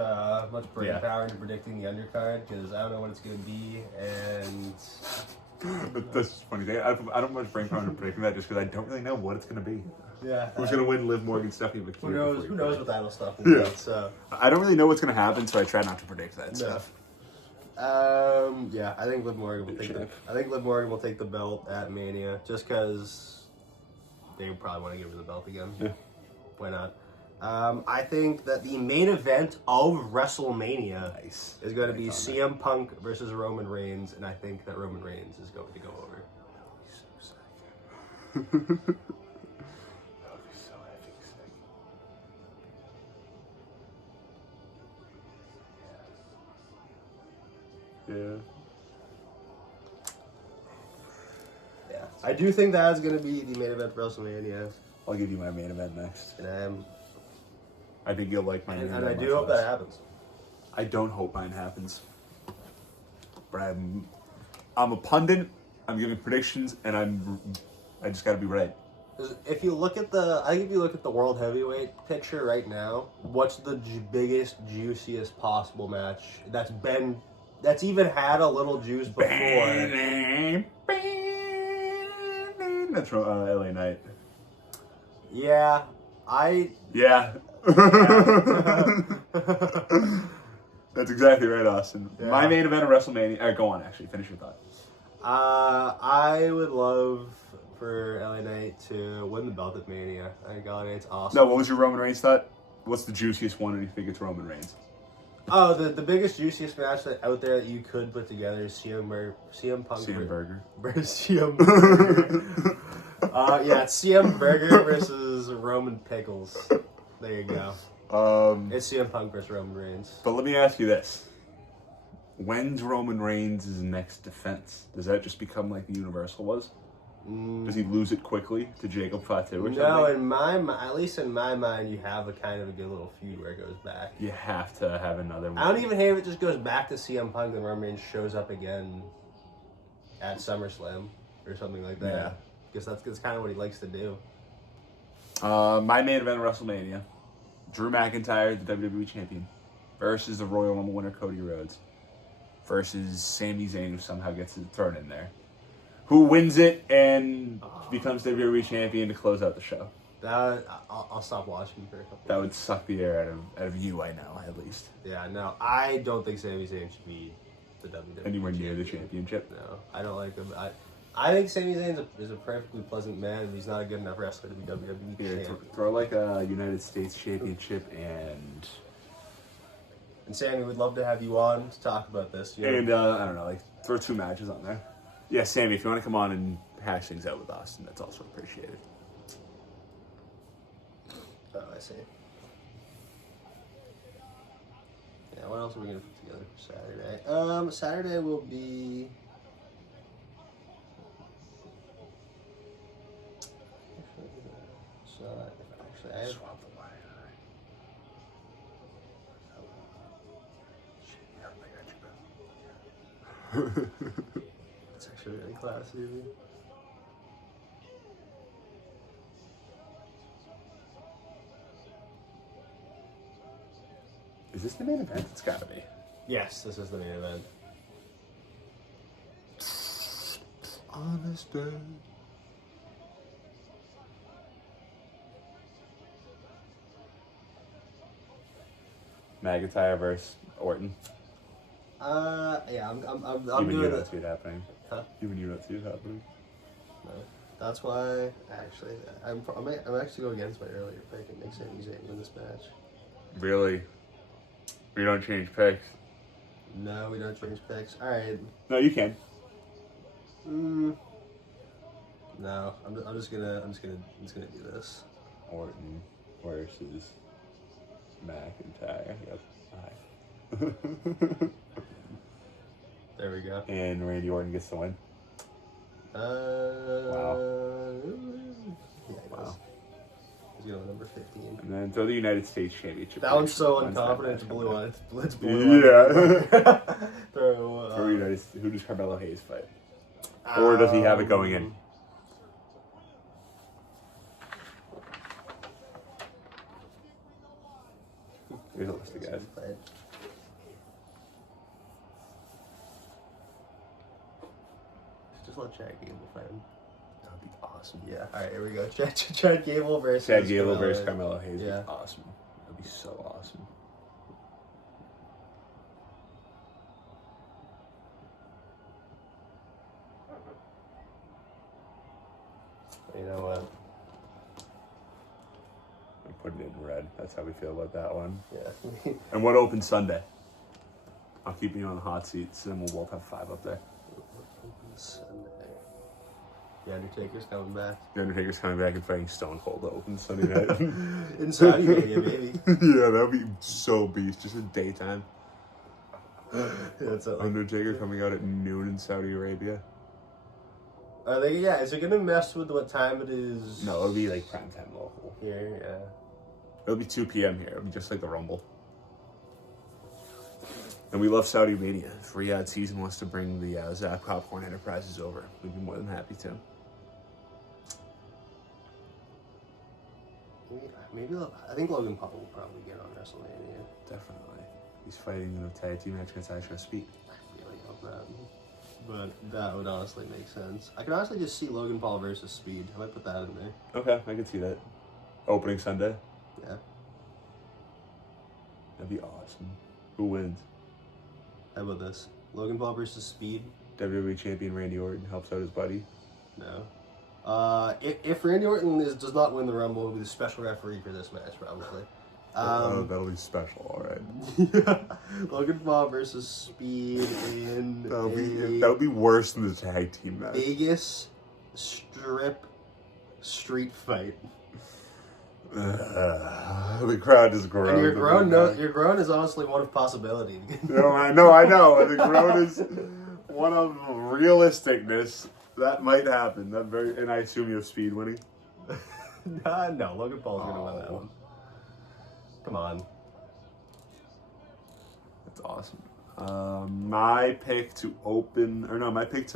brain power into predicting the undercard because I don't know what it's gonna be, and that's funny. I don't have much brain power into predicting that just because I don't really know what it's gonna be. Yeah. Who's gonna win? Liv Morgan, Stephanie Bakir. Who knows what that stuff will be? Yeah. So I don't really know what's gonna happen, so I try not to predict that stuff. Yeah, I think Liv Morgan will take the belt at Mania just because they probably want to give her the belt again. Yeah. Why not? I think that the main event of WrestleMania Nice. is going to be CM Punk versus Roman Reigns, and I think that Roman Reigns is going to go over. That would be so effing sick. Yeah. Yeah, I do think that's going to be the main event of WrestleMania, I'll give you my main event next. and I think you'll like my main event. I do much hope less. that happens. I don't hope mine happens. But I'm a pundit. I'm giving predictions, and I just got to be right. If you look at the world heavyweight picture right now, what's the biggest, juiciest possible match that's even had a little juice before? That's from LA Knight. Yeah, Yeah. That's exactly right, Austin. Yeah. My main event of WrestleMania. Go on, actually. Finish your thought. I would love for LA Knight to win the belt at Mania. I think LA Knight's awesome. No, what was your Roman Reigns thought? What's the juiciest one, and you think it's Roman Reigns? Oh, the biggest, juiciest match out there that you could put together is CM Punk. CM Burger. CM Burger. Yeah, it's CM Burger versus Roman Pickles. There you go. It's CM Punk versus Roman Reigns. But let me ask you this. When's Roman Reigns' next defense? Does that just become like the Universal was? Does he lose it quickly to Jacob Fatu or something? No, at least in my mind, you have a kind of a good little feud where it goes back. You have to have another one. I don't even hate if it just goes back to CM Punk and Roman Reigns shows up again at SummerSlam or something like that. Yeah. Because that's kind of what he likes to do. My main event of WrestleMania. Drew McIntyre, the WWE Champion, versus the Royal Rumble winner Cody Rhodes, versus Sami Zayn, who somehow gets it thrown in there. Who wins it and becomes WWE Champion to close out the show? I'll stop watching for a couple. That would suck the air out of you, I know, at least. Yeah, no, I don't think Sami Zayn should be the WWE Anywhere near the champion. championship. No, I don't like him. I think Sami Zayn is a perfectly pleasant man, and he's not a good enough wrestler to be WWE Here, champion. throw like a United States Championship and Sammy, we'd love to have you on to talk about this. You know? I don't know, like throw 2 matches on there. Yeah, Sammy, if you want to come on and hash things out with Austin, that's also appreciated. Oh, I see. Yeah, what else are we gonna put together for Saturday? Saturday will be. So actually, I have. Swap the wire. It's actually really classy. Is this the main event? It's gotta be. Yes, this is the main event. Honest day. McIntyre versus Orton. Yeah, I'm Even you doing don't it. see it happening. Huh? Even you don't see it happening. No, that's why actually I'm actually going against my earlier pick and make Sami Zayn win this match. Really? We don't change picks. No, we don't change picks. All right. No, you can. No, I'm just gonna do this. Orton versus McIntyre. Yep. Aye. There we go. And Randy Orton gets the win. Wow. Yeah, he Wow. does. He's going to number 15. And then throw the United States Championship. That one's so When's that unconfident. match It's coming blue up? on. It's blue. Yeah. Throw. United States. Who does Carmelo Hayes fight? Or does he have it going in? Here's a list of guys. Just let Chad Gable fight him. That would be awesome. Yeah. All right, here we go. Chad Gable versus. Chad Gable versus Carmelo Hayes would Yeah. be awesome. That would be so awesome. You know what? put it in red. That's how we feel about that one. Yeah. And what opens Sunday? I'll keep you on the hot seats, and we'll both have 5 up there. Sunday. The Undertaker's coming back. The Undertaker's coming back and fighting Stone Cold to open Sunday night. In Saudi Arabia, maybe. Yeah, that would be so beast. Just in daytime. That's it. Undertaker coming out at noon in Saudi Arabia. Are they? Yeah. Is it gonna mess with what time it is? No, it'll be like prime time local. Here, yeah. It'll be 2 p.m. here. It'll be just like the Rumble. And we love Saudi Mania. If Riyadh Season wants to bring the Zach Popcorn Enterprises over, we'd be more than happy to. Maybe I think Logan Paul will probably get on WrestleMania. Definitely. He's fighting in a tag team match against Aisha Speed. I really hope not. But that would honestly make sense. I could honestly just see Logan Paul versus Speed. I might put that in there. Okay, I can see that. Opening Sunday. Yeah. That'd be awesome. Who wins? How about this? Logan Paul versus Speed? WWE Champion Randy Orton helps out his buddy. No. If Randy Orton does not win the Rumble, he'll be the special referee for this match, probably. That'll be special, all right. Logan Paul versus Speed in That would be worse than the tag team match. Vegas strip street fight. The crowd is grown. And your groan is honestly one of possibility. No, I know. The groan is one of realisticness. That might happen. And I assume you have Speed winning. No, Logan Paul's gonna win that one. Come on. That's awesome. My pick to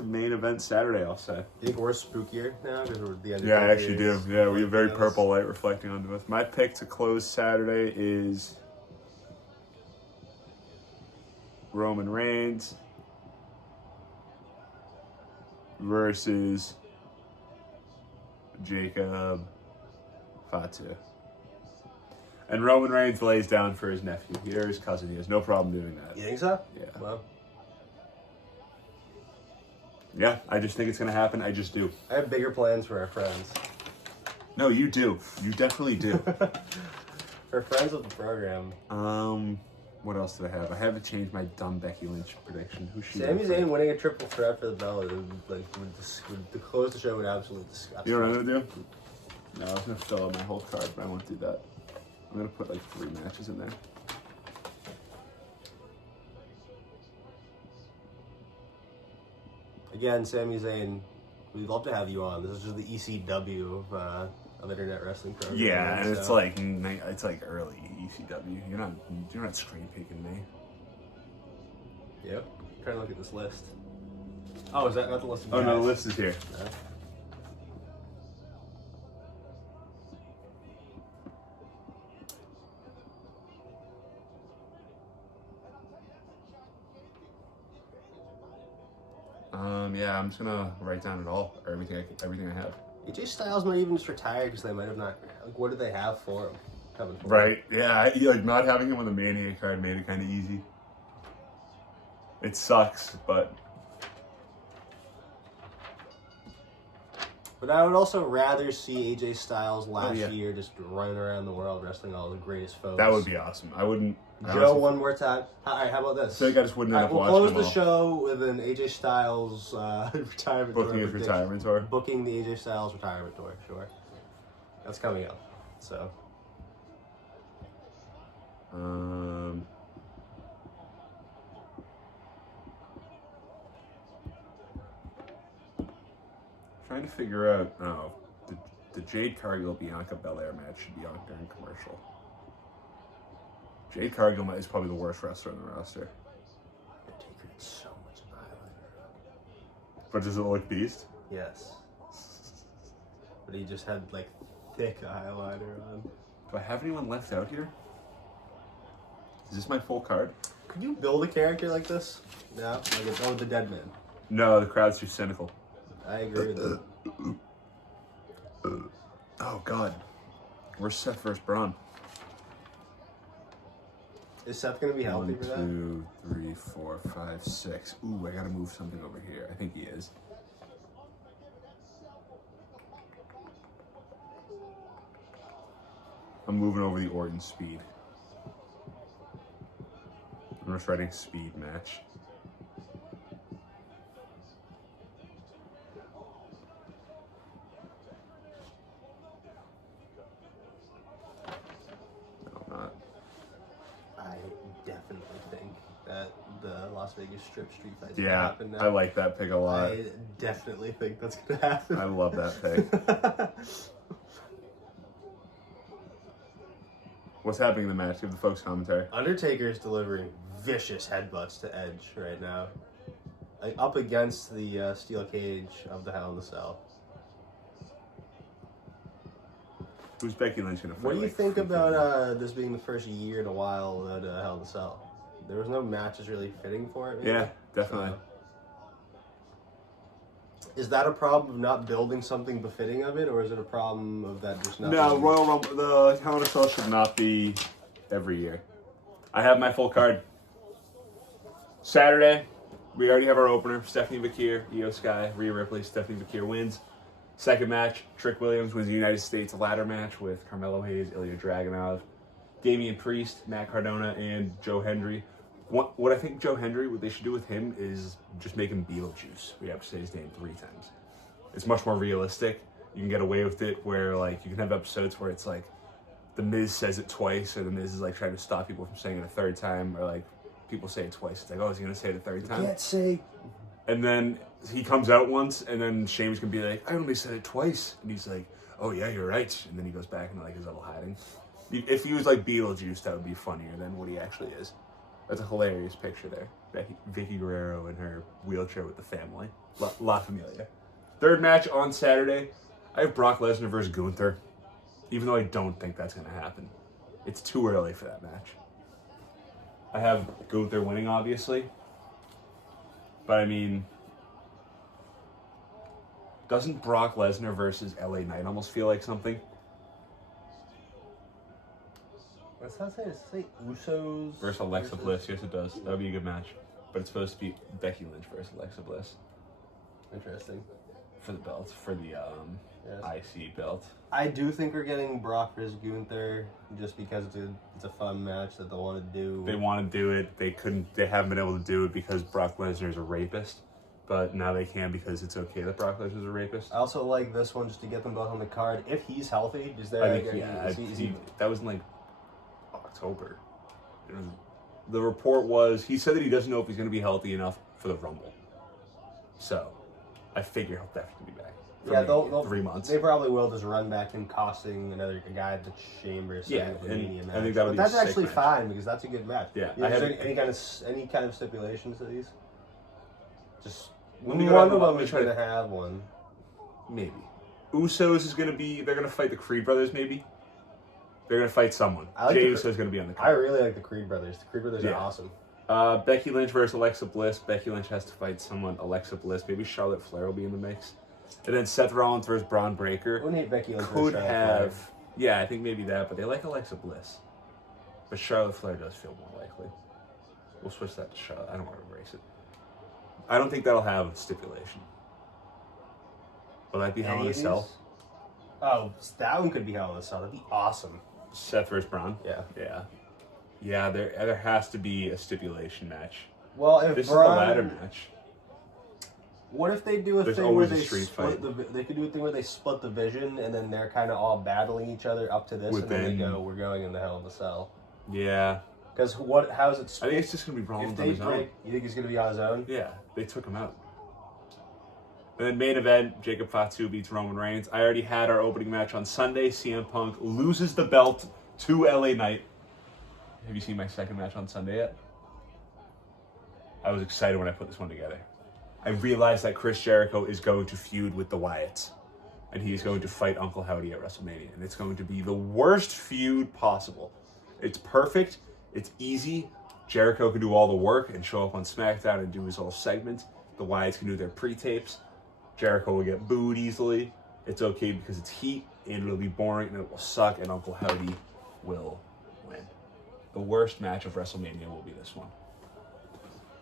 main event Saturday, I'll say. You think we're spookier now because we're the end? Yeah, I actually do. Yeah, we have very purple light reflecting onto us. My pick to close Saturday is Roman Reigns versus Jacob Fatu. And Roman Reigns lays down for his nephew. Or his cousin. He has no problem doing that. You think so? Yeah. Well, yeah, I just think it's going to happen. I just do. I have bigger plans for our friends. No, you do. You definitely do. For friends of the program. What else did I have? I haven't changed my dumb Becky Lynch prediction. Who's she? Sami Zayn winning a triple threat for the belt would to close the show would absolutely disgust. You know what I'm going to do? No, I was going to fill out my whole card, but I won't do that. I'm going to put like 3 matches in there. Again, Sami Zayn, we'd love to have you on. This is just the ECW of internet wrestling program. Yeah, and it's like early ECW. You're not screen peeking me. Yep. I'm trying to look at this list. Oh, is that not the list of Oh guys? no, the list is here. No. Yeah, I'm just gonna write down it all, or everything I have. AJ Styles might even just retire because they might have not. Like, what did they have for him? Coming for Right? Yeah, like not having him on the Mania card made it kind of easy. It sucks, but I would also rather see AJ Styles last yeah. year just running around the world wrestling all the greatest foes. that would be awesome. I wouldn't. Joe, one more time. All right, how about this? I feel like I just wouldn't end up we'll watching close them the all. show with an AJ Styles retirement Booking tour. his prediction. retirement tour. Booking the AJ Styles retirement tour, sure. That's coming up. So. Trying to figure out. Oh, the Jade Cargill Bianca Belair match should be on during commercial. Jade Cargill is probably the worst wrestler on the roster. Taker had so much eyeliner. But does it look beast? Yes. But he just had like thick eyeliner on. Do I have anyone left out here? Is this my full card? Could you build a character like this? No, like the dead man. No, the crowd's too cynical. I agree with that. Oh God, where's Seth versus Braun? Is Seth gonna be healthy 1, for that? 2, 3, 4, 5, 6. Ooh, I gotta move something over here. I think he is. I'm moving over the Orton speed. I'm just writing speed match. No, I'm not. I definitely think that the Las Vegas Strip street fight's gonna Yeah, happen now. I like that pick a lot. I definitely think that's gonna happen. I love that pick. What's happening in the match? Give the folks commentary. Undertaker's delivering vicious headbutts to Edge right now. Like, up against the steel cage of the Hell in the Cell. Who's Becky Lynch gonna fight? What do you like, think freaking- about this being the first year in a while without Hell in the Cell? There was no matches really fitting for it. Maybe? Yeah, definitely. Is that a problem of not building something befitting of it, or is it a problem of that just not? No, being- Royal Rumble, the Hell in a Cell should not be every year. I have my full card. Saturday, we already have our opener. Stephanie Bakir, Io Sky, Rhea Ripley. Stephanie Bakir wins. Second match, Trick Williams wins the United States ladder match with Carmelo Hayes, Ilya Dragunov, Damian Priest, Matt Cardona, and Joe Hendry. What I think Joe Hendry, what they should do with him is just make him Beetlejuice. We have to say his name 3 times. It's much more realistic. You can get away with it where, like, you can have episodes where it's like The Miz says it twice, or The Miz is like trying to stop people from saying it a third time, or like people say it twice. It's like, oh, is he gonna say it a third time? Can't say. And then he comes out once, and then Sheamus can be like, I only said it twice, and he's like, oh yeah, you're right. And then he goes back into like his little hiding. If he was like Beetlejuice, that would be funnier than what he actually is. That's a hilarious picture there. Vicky Guerrero in her wheelchair with the family. La Familia. Third match on Saturday. I have Brock Lesnar versus Gunther. Even though I don't think that's going to happen. It's too early for that match. I have Gunther winning, obviously. But I mean, doesn't Brock Lesnar versus LA Knight almost feel like something? What's that say? Does it say Usos Versus Alexa Bliss, yes it does. That would be a good match. But it's supposed to be Becky Lynch versus Alexa Bliss. Interesting. For the belt, for the Yes. IC belt. I do think we're getting Brock versus Gunther just because it's a fun match that they want to do. They want to do it. They haven't been able to do it because Brock Lesnar is a rapist. But now they can because it's okay that Brock Lesnar is a rapist. I also like this one just to get them both on the card. If he's healthy, is there? I think, is he that was in like October. The report was, he said that he doesn't know if he's going to be healthy enough for the Rumble. So, I figure he'll definitely be back. For yeah, maybe they'll 3 months. They probably will just run back and costing another guy at the Chamber. Yeah, the and Mania match. I think that'll but be that's a sick actually match. fine because that's a good match. Yeah, You know, I have any kind of stipulations to these. Just Let me one go of down- them let me is try to- going to have one. Maybe. Usos is going to be, they're going to fight the Creed brothers, maybe? They're going to fight someone. I like Jey the- Uso is going to be on the I card. really like the Creed brothers. The Creed brothers Yeah. are awesome. Becky Lynch versus Alexa Bliss. Becky Lynch has to fight someone. Alexa Bliss. Maybe Charlotte Flair will be in the mix. And then Seth Rollins versus Braun Breaker. Wouldn't hate Becky Lynch Could versus Charlotte have, Flair. yeah, I think maybe that, but they like Alexa Bliss. But Charlotte Flair does feel more likely. We'll switch that to Charlotte. I don't want to erase it. I don't think that'll have a stipulation. Will that be Hell in Any a of Cell? these? Oh, that one could be Hell in a Cell. That'd be awesome. Seth versus Braun? Yeah. Yeah. Yeah, there has to be a stipulation match. Well, if This Braun, is the ladder match. What if they do a There's thing where always a they street split fight. they could do a thing where they split the vision and then they're kind of all battling each other up to this, and then Within- they go, "We're going in the Hell in the Cell." Yeah. Because how is it I split? think it's just going to be Rollins If on they his own. break, you think he's gonna be on his own? Yeah, they took him out. And then main event, Jacob Fatu beats Roman Reigns. I already had our opening match on Sunday. CM Punk loses the belt to LA Knight. Have you seen my second match on Sunday yet? I was excited when I put this one together. I realized that Chris Jericho is going to feud with the Wyatts. And he's going to fight Uncle Howdy at WrestleMania. And it's going to be the worst feud possible. It's perfect. It's easy. Jericho can do all the work and show up on SmackDown and do his whole segment. The Wyatts can do their pre-tapes. Jericho will get booed easily. It's okay because it's heat and it'll be boring and it will suck and Uncle Howdy will win. The worst match of WrestleMania will be this one.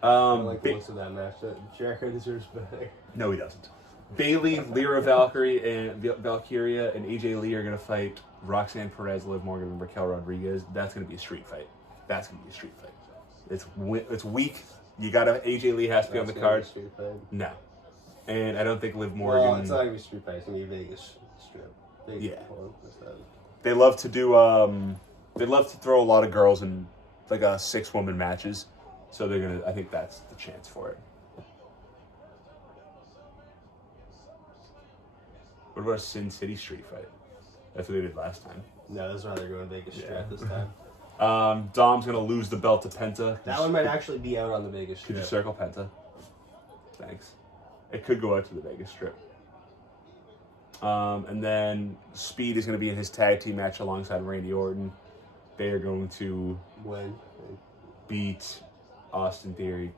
I like the looks of that match. Jericho deserves better. No, he doesn't. Bailey, Lyra Valkyria, and AJ Lee are going to fight Roxanne Perez, Liv Morgan, and Raquel Rodriguez. That's going to be a street fight. It's weak. You got to AJ Lee has to be on the card. No. And I don't think Liv Morgan. Well, it's not going to be street fight. It's going to be Vegas strip. Yeah. They love to do. They love to throw a lot of girls in like a 6-woman matches. So they're gonna. I think that's the chance for it. What about a Sin City street fight? That's what they did last time. No, that's why they're going Vegas Strip this time. Dom's gonna lose the belt to Penta. That one might actually be out on the Vegas Strip. Could you circle Penta? Thanks. It could go out to the Vegas Strip. And then Speed is going to be in his tag team match alongside Randy Orton. They are going to beat Austin Theory.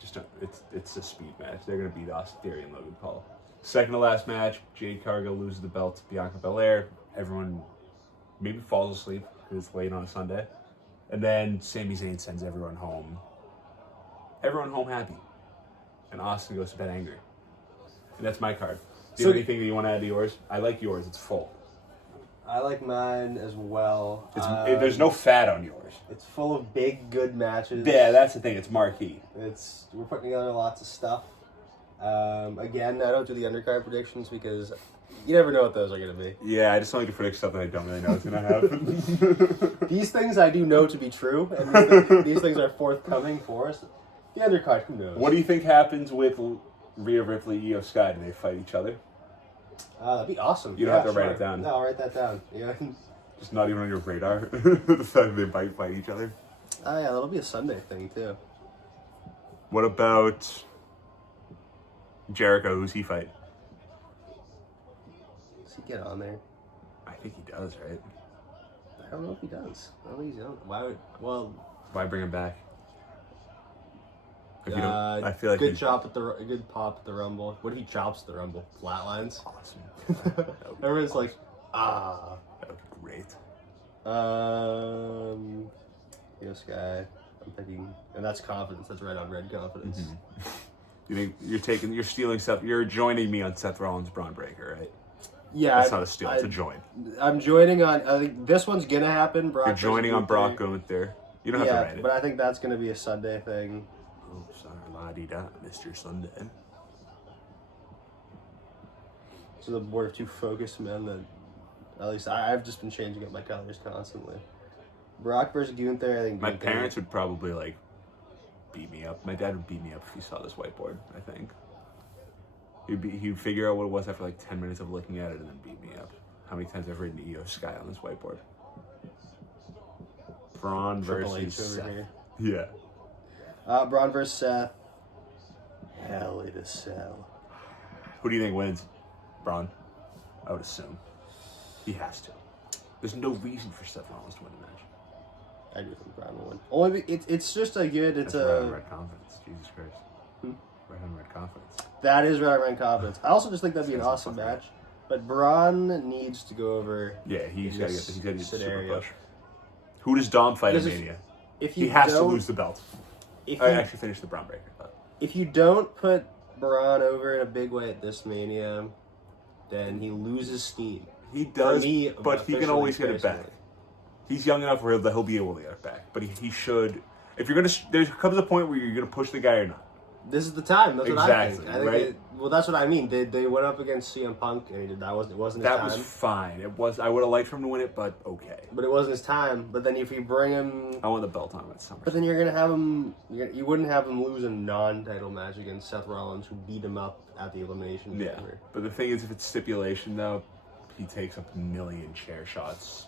It's a Speed match. They're going to beat Austin Theory and Logan Paul. Second to last match, Jade Cargill loses the belt to Bianca Belair. Everyone maybe falls asleep because it's late on a Sunday. And then Sami Zayn sends everyone home. Everyone home happy. And Austin goes to bed angry. And that's my card. Do you have anything that you want to add to yours? I like yours. It's full. I like mine as well. There's no fat on yours. It's full of big, good matches. Yeah, that's the thing. It's marquee. We're putting together lots of stuff. Again, I don't do the undercard predictions because you never know what those are going to be. Yeah, I just don't like to predict stuff that I don't really know is going to happen. These things I do know to be true, and these things are forthcoming for us. The undercard, who knows? What do you think happens with Rhea Ripley, Io Sky? Do they fight each other? That'd be awesome. You don't have to write it down. No, I'll write that down. Yeah. Just not even on your radar. The fact that they might fight each other. Oh yeah, that'll be a Sunday thing too. What about Jericho? Who's he fight? Does he get on there? I think he does, right? I don't know if he does. I don't think he's on. Why bring him back? I feel like good pop at the Rumble. What if he chops the Rumble? Flatlines. Awesome. Everyone's like, That would be great. Sky. I'm thinking, and that's confidence. That's right on red confidence. Mm-hmm. You think you're stealing Seth? You're joining me on Seth Rollins' Braun Breaker, right? Yeah, that's not a steal. It's a join. I'm joining on. I think this one's gonna happen. You're joining on Brock Gunther. You don't have to write it. But I think that's gonna be a Sunday thing. Oh, sorry, la-di-da, Mr. Sunday. So the board of two focused men that, at least I've just been changing up my colors constantly. Brock versus Gunther, I think. My parents would probably beat me up. My dad would beat me up if he saw this whiteboard, I think. He'd figure out what it was after 10 minutes of looking at it and then beat me up. How many times I've written Io Sky on this whiteboard? Braun versus Seth. Here. Yeah. Braun versus Seth. Hell in a Cell. Who do you think wins? Braun? I would assume. He has to. There's no reason for Seth Rollins to win the match. I do think Braun will win. Only it's just a good. It's That's red confidence. Jesus Christ. Red confidence. That is red confidence. I also just think that'd be an awesome match. But Braun needs to go over. Yeah, he's got to get the super push. Who does Dom fight at Mania? He has to lose the belt. I actually finished the Braun Breaker. If you don't put Braun over in a big way at this Mania, then he loses steam. He does, but he can always get it back. He's young enough where he'll be able to get it back. But he should. If you're gonna, there comes a point where you're gonna push the guy or not. This is the time. That's what I think. Right? That's what I mean. They went up against CM Punk, and it wasn't his time. That was fine. It was. I would have liked for him to win it, but okay. But it wasn't his time. But then if you bring him, I want the belt on him at SummerSlam. But then you're gonna have him. You wouldn't have him lose a non-title match against Seth Rollins, who beat him up at the Elimination Chamber. But the thing is, if it's stipulation though, he takes up a million chair shots,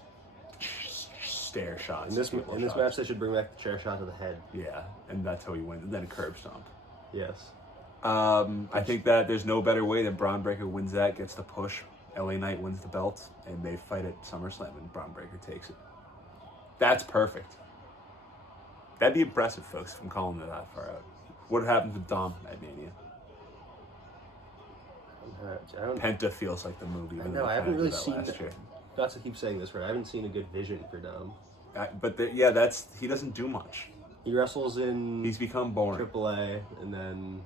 stare shots. In this match, they should bring back the chair shot to the head. Yeah, and that's how he wins. And then a curb stomp. Yes. I think that there's no better way than Braun Breaker wins that, gets the push. LA Knight wins the belt, and they fight at SummerSlam, and Braun Breaker takes it. That's perfect. That'd be impressive, folks, if I'm calling it that far out. What happens with Dom at Mania? Penta feels like the movie. I know, I haven't really seen that. Not to keep saying this, right? I haven't seen a good vision for Dom. He doesn't do much. He wrestles in. He's become boring. AAA, and then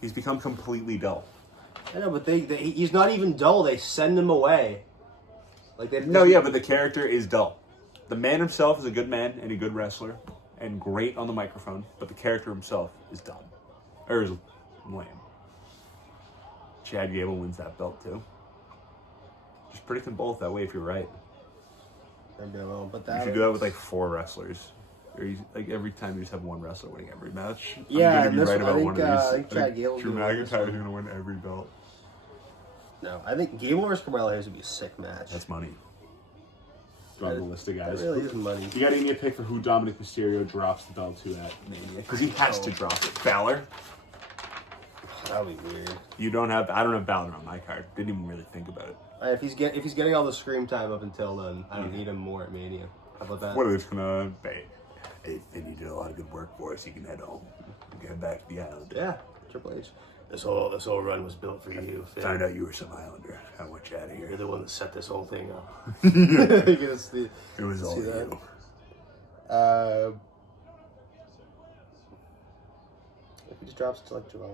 he's become completely dull. I know, but he's not even dull. They send him away. Like they No, yeah, but the character is dull. The man himself is a good man and a good wrestler and great on the microphone, but the character himself is dumb. Or is lame. Chad Gable wins that belt too. Just predict them both that way if you're right. Maybe I will, but You should do that with like 4 wrestlers. Or like every time you just have one wrestler winning every match. Yeah, I'm gonna be right about one of these. I think Chad Gable's Drew gonna win this McIntyre's one. gonna win every belt. No, I think Gable versus Carmelo Hayes would be a sick match. That's money. Do you want the list of guys? That really is money. You gotta give me a pick for who Dominic Mysterio drops the belt to at Mania. Because he has to drop it. Balor? That would be weird. I don't have Balor on my card. Didn't even really think about it. If he's getting all the scream time up until then, I don't need him more at Mania. How about that? What are they just gonna pay? Hey, Finn, you did a lot of good work for us. You can head home. Get back to the island. Yeah, Triple H. This whole run was built for you, Finn. Found out you were some islander. I want you out of You're here. the one that set this whole thing up. It was all that? you. If he just drops it to like July,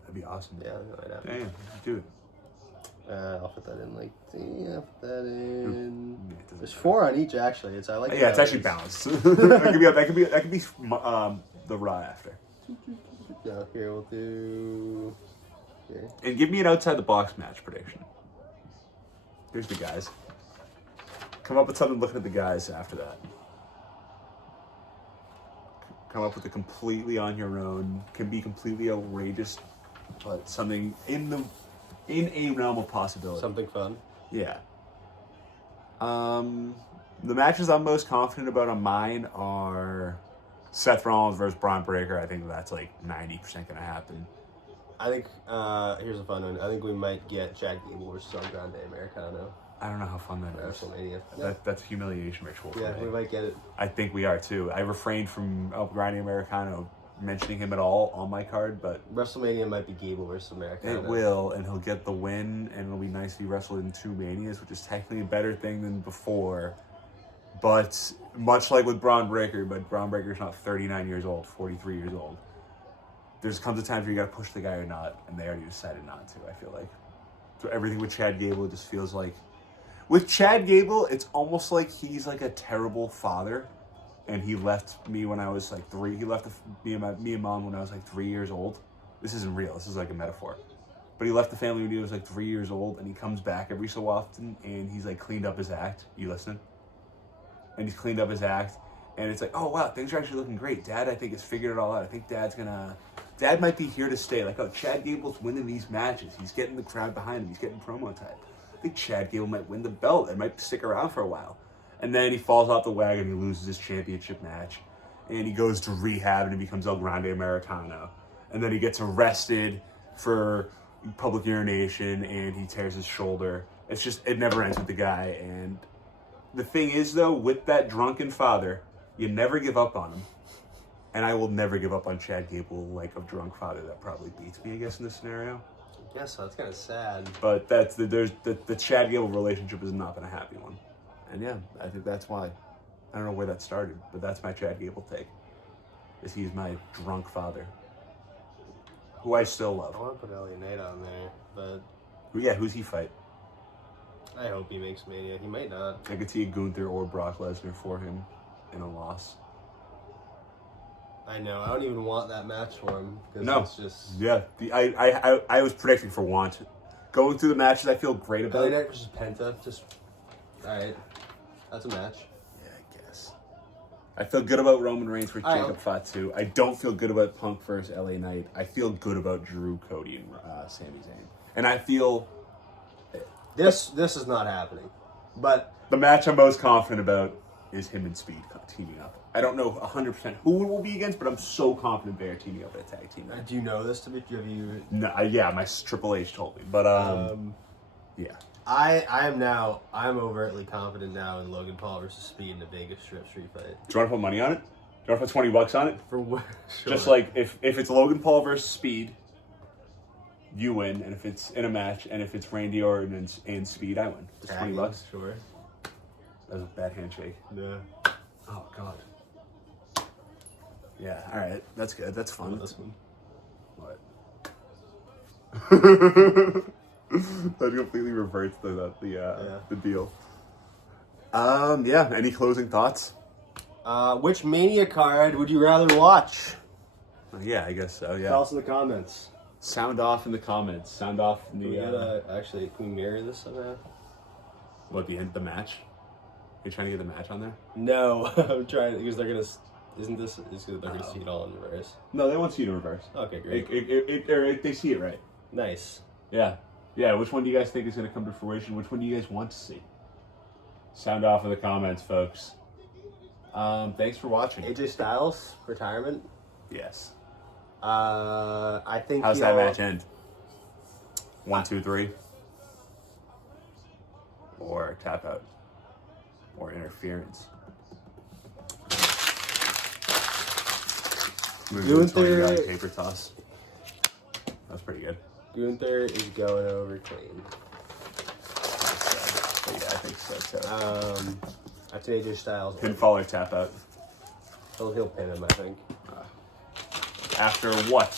That'd be awesome. yeah, no, I'd have Damn, do it. I'll put that in. I'll put that in. Yeah, it doesn't There's matter. 4 on each actually. It's I like. Yeah, it's actually balanced. that could be the Raw after. No, here we'll do. Here. And give me an outside the box match prediction. Here's the guys. Come up with something looking at the guys after that. Come up with a completely on your own. Can be completely outrageous, but something in a realm of possibility. Something fun. Yeah. The matches I'm most confident about on mine are Seth Rollins versus Braun Breaker. I think that's like 90% gonna happen. I think here's a fun one. I think we might get Chad Gable versus El Grande Americano I don't know how fun that at is. WrestleMania. That's a humiliation ritual for Yeah, me. we might get it. I think we are too. I refrained from El Grande Americano mentioning him at all on my card, but WrestleMania might be Gable versus Americano. it will, and he'll get the win, and it'll be nice to be wrestled in 2 Manias, which is technically a better thing than before. But much like with Braun Breaker, but Braun Breaker's not 39 years old, 43 years old. There's comes a time where you got to push the guy or not, and they already decided not to, I feel like. So everything with Chad Gable just feels like... With Chad Gable, it's almost like he's like a terrible father, and he left me when I was like 3. He left me and Mom when I was like 3 years old. This isn't real. This is like a metaphor. But he left the family when he was like 3 years old, and he comes back every so often, and he's like cleaned up his act. You listening? And he's cleaned up his act, and it's like, oh wow, things are actually looking great. Dad, I think, has figured it all out. I think Dad might be here to stay. Like, oh, Chad Gable's winning these matches. He's getting the crowd behind him. He's getting promo time. I think Chad Gable might win the belt and might stick around for a while. And then he falls off the wagon. He loses his championship match, and he goes to rehab and he becomes El Grande Americano. And then he gets arrested for public urination, and he tears his shoulder. It's just, it never ends with the guy. And the thing is, though, with that drunken father, you never give up on him. And I will never give up on Chad Gable like a drunk father that probably beats me, I guess, in this scenario. Yeah, so that's kind of sad. But that's the Chad Gable relationship has not been a happy one. And yeah, I think that's why. I don't know where that started, but that's my Chad Gable take. Is he's my drunk father. Who I still love. I want to put LA Knight on there, but Yeah, who's he fight? I hope he makes Mania. He might not. I could see Gunther or Brock Lesnar for him in a loss. I know. I don't even want that match for him because No. it's just Yeah, I was predicting for want. Going through the matches I feel great about. LA Knight versus Penta. Just all right. That's a match. Yeah, I guess. I feel good about Roman Reigns for I Jacob hope- Fatu. I don't feel good about Punk versus LA Knight. I feel good about Drew, Cody, and Sami Zayn. And I feel This is not happening. But the match I'm most confident about is him and Speed teaming up. I don't know 100% who it will be against, but I'm so confident they are teaming up in a tag team match. do you know this to be? Have you? No, yeah, my Triple H told me. But, yeah. I'm overtly confident now in Logan Paul versus Speed in the Vegas Strip Street fight. Do you want to put money on it? Do you want to put $20 on it? For what? Sure. Just like if it's Logan Paul versus Speed, you win, and if it's in a match, and if it's Randy Orton and Speed, I win. It's Tagging, $20. Sure. That was a bad handshake. Yeah. Oh God. Yeah. All right. That's good. That's fun. This one. What? That completely reverts the deal. Yeah. Any closing thoughts? Which Mania card would you rather watch? Yeah, I guess so. Yeah. Tell us in the comments. Sound off in the comments. Sound off in Can we the. actually, can we mirror this somehow? What, the end of the match? You're trying to get the match on there? No, I'm trying because they're gonna. Isn't this? They're gonna see it all in reverse. No, they won't see it in reverse. Okay, great. They see it right. Nice. Yeah. Yeah, which one do you guys think is going to come to fruition? Which one do you guys want to see? Sound off in the comments, folks. Thanks for watching. AJ Styles, retirement. Yes. I think. How's that match end? 1, 2, 3? Or tap out? Or interference? Gunther paper toss. That's pretty good. Gunther is going over clean. Yeah, I think so too. After AJ Styles, Pinfall or tap out? he'll pin him. I think. After what?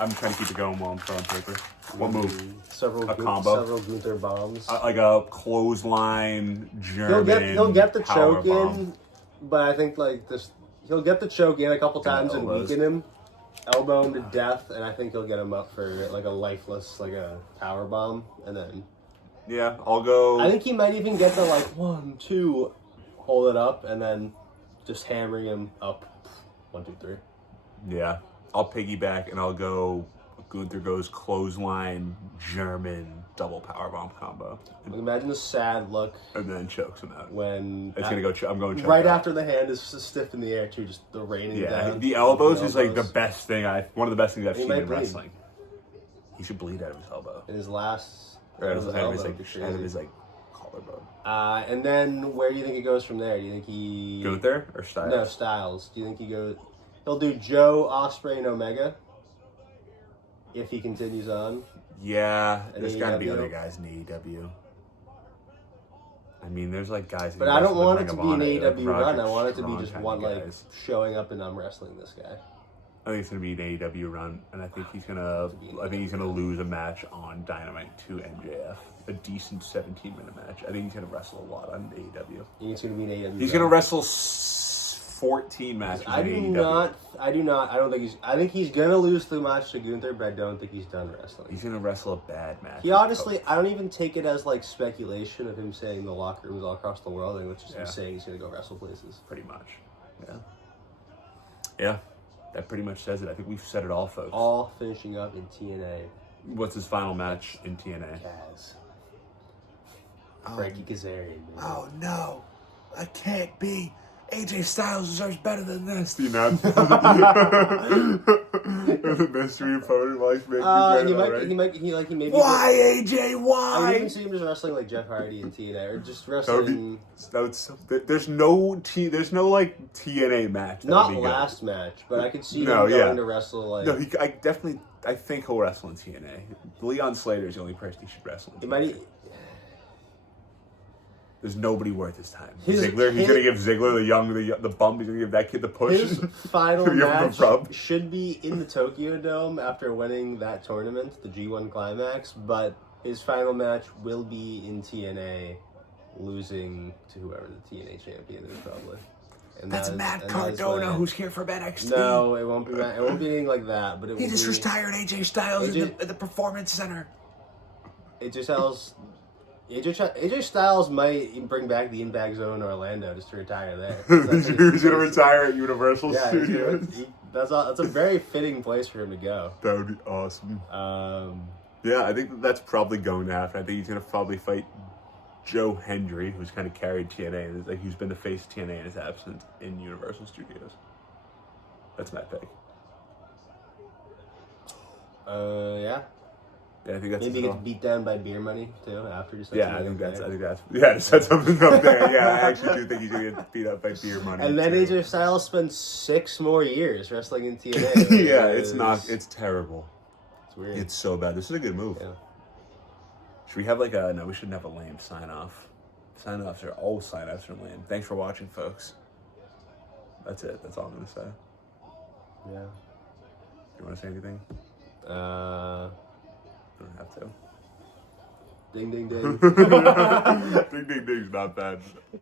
I'm trying to keep it going while I'm throwing paper. What move? Several Gunther bombs. Like a clothesline German. He'll get the power choke bomb. in, but I think like this, he'll get the choke in a couple times and elbows. weaken him, elbow him to death, and I think he'll get him up for like a lifeless, like a power bomb, and then. Yeah, I'll go. I think he might even get the 1, 2, hold it up, and then just hammering him up. 1, 2, 3. Yeah, I'll piggyback and I'll go. Gunther goes clothesline German double powerbomb combo. Imagine the sad look And then chokes him out. when It's gonna go. I'm going choke right out. after the hand is stiff in the air too, just the raining Yeah, down. the elbows is like the best thing. One of the best things I've He seen might in bleed. wrestling. He should bleed out of his elbow. in his last. Or out of his elbow. collarbone. And then where do you think it goes from there? Do you think he Gunther or Styles? No, Styles. Do you think he goes? He'll do Joe, Ospreay, and Omega if he continues on. Yeah, And there's got to be AEW? other guys in AEW. I mean, there's like guys. But I don't want it to be an Ring of AEW Honor, run. like I want it to be Roderick just Strong one kinda like guys. showing up and I'm wrestling this guy. I think it's gonna be an AEW run, and I think he's gonna. I think he's gonna lose a match on Dynamite to MJF, a decent 17-minute match. I think he's gonna wrestle a lot on AEW. You think it's gonna be an AEW? He's run? gonna wrestle 14 matches. I in do AEW. not. I do not. I don't think he's. I think he's gonna lose the match to Gunther, but I don't think he's done wrestling. He's gonna wrestle a bad match. He honestly, I don't even take it as like speculation of him saying the locker rooms all across the world. I think it's just him saying he's gonna go wrestle places. Pretty much. Yeah. Yeah. That pretty much says it. I think we've said it all, folks. All finishing up in TNA. What's his final match in TNA? Kaz. Frankie Kazarian. Baby. Oh no, I can't be. AJ Styles deserves better than this. You know, the mystery opponent like making He maybe. Why AJ? I would Why? even see him just wrestling like Jeff Hardy in TNA, or just That would wrestling. be. There's no like TNA match. That Not would be last match, but I could see No, him yeah. going to wrestle like. No, I think he'll wrestle in TNA. Leon Slater is the only person he should wrestle in. He TNA. might. There's nobody worth his time. His- Ziggler, he's gonna give Ziggler the bump. He's gonna give that kid the push. His final Give him a match rub. should be in the Tokyo Dome after winning that tournament, the G1 Climax, but his final match will be in TNA, losing to whoever the TNA champion is probably. And That's that is- Matt and that is Cardona, when- who's here for NXT. No, it won't be. It won't be anything like that. But it He will just be, retired AJ Styles AJ at the Performance Center. AJ Styles. AJ Styles might bring back the Impact Zone in Orlando just to retire there. He's gonna retire at Universal Yeah, Studios. that's a very fitting place for him to go. That would be awesome. Um, Yeah, I think that's probably going to happen. I think he's gonna probably fight Joe Hendry, who's kind of carried TNA, and like who's been the face of TNA in his absence in Universal Studios. That's my pick. yeah. Yeah, I think that's Maybe he his gets all. beat down by beer money too after. Just Yeah, I think that's to set something up there. Yeah, I actually do think he's gonna get beat up by beer money. And then too. AJ Styles spends 6 more years wrestling in TNA. Yeah, it's terrible. It's weird. It's so bad. This is a good move. Yeah. Should we have like a? No, we shouldn't have a lame sign off. Sign offs are all sign offs are lame. Thanks for watching, folks. That's it. That's all I'm gonna say. Yeah. You want to say anything? don't have to. Ding, ding, ding. Ding ding ding's not bad.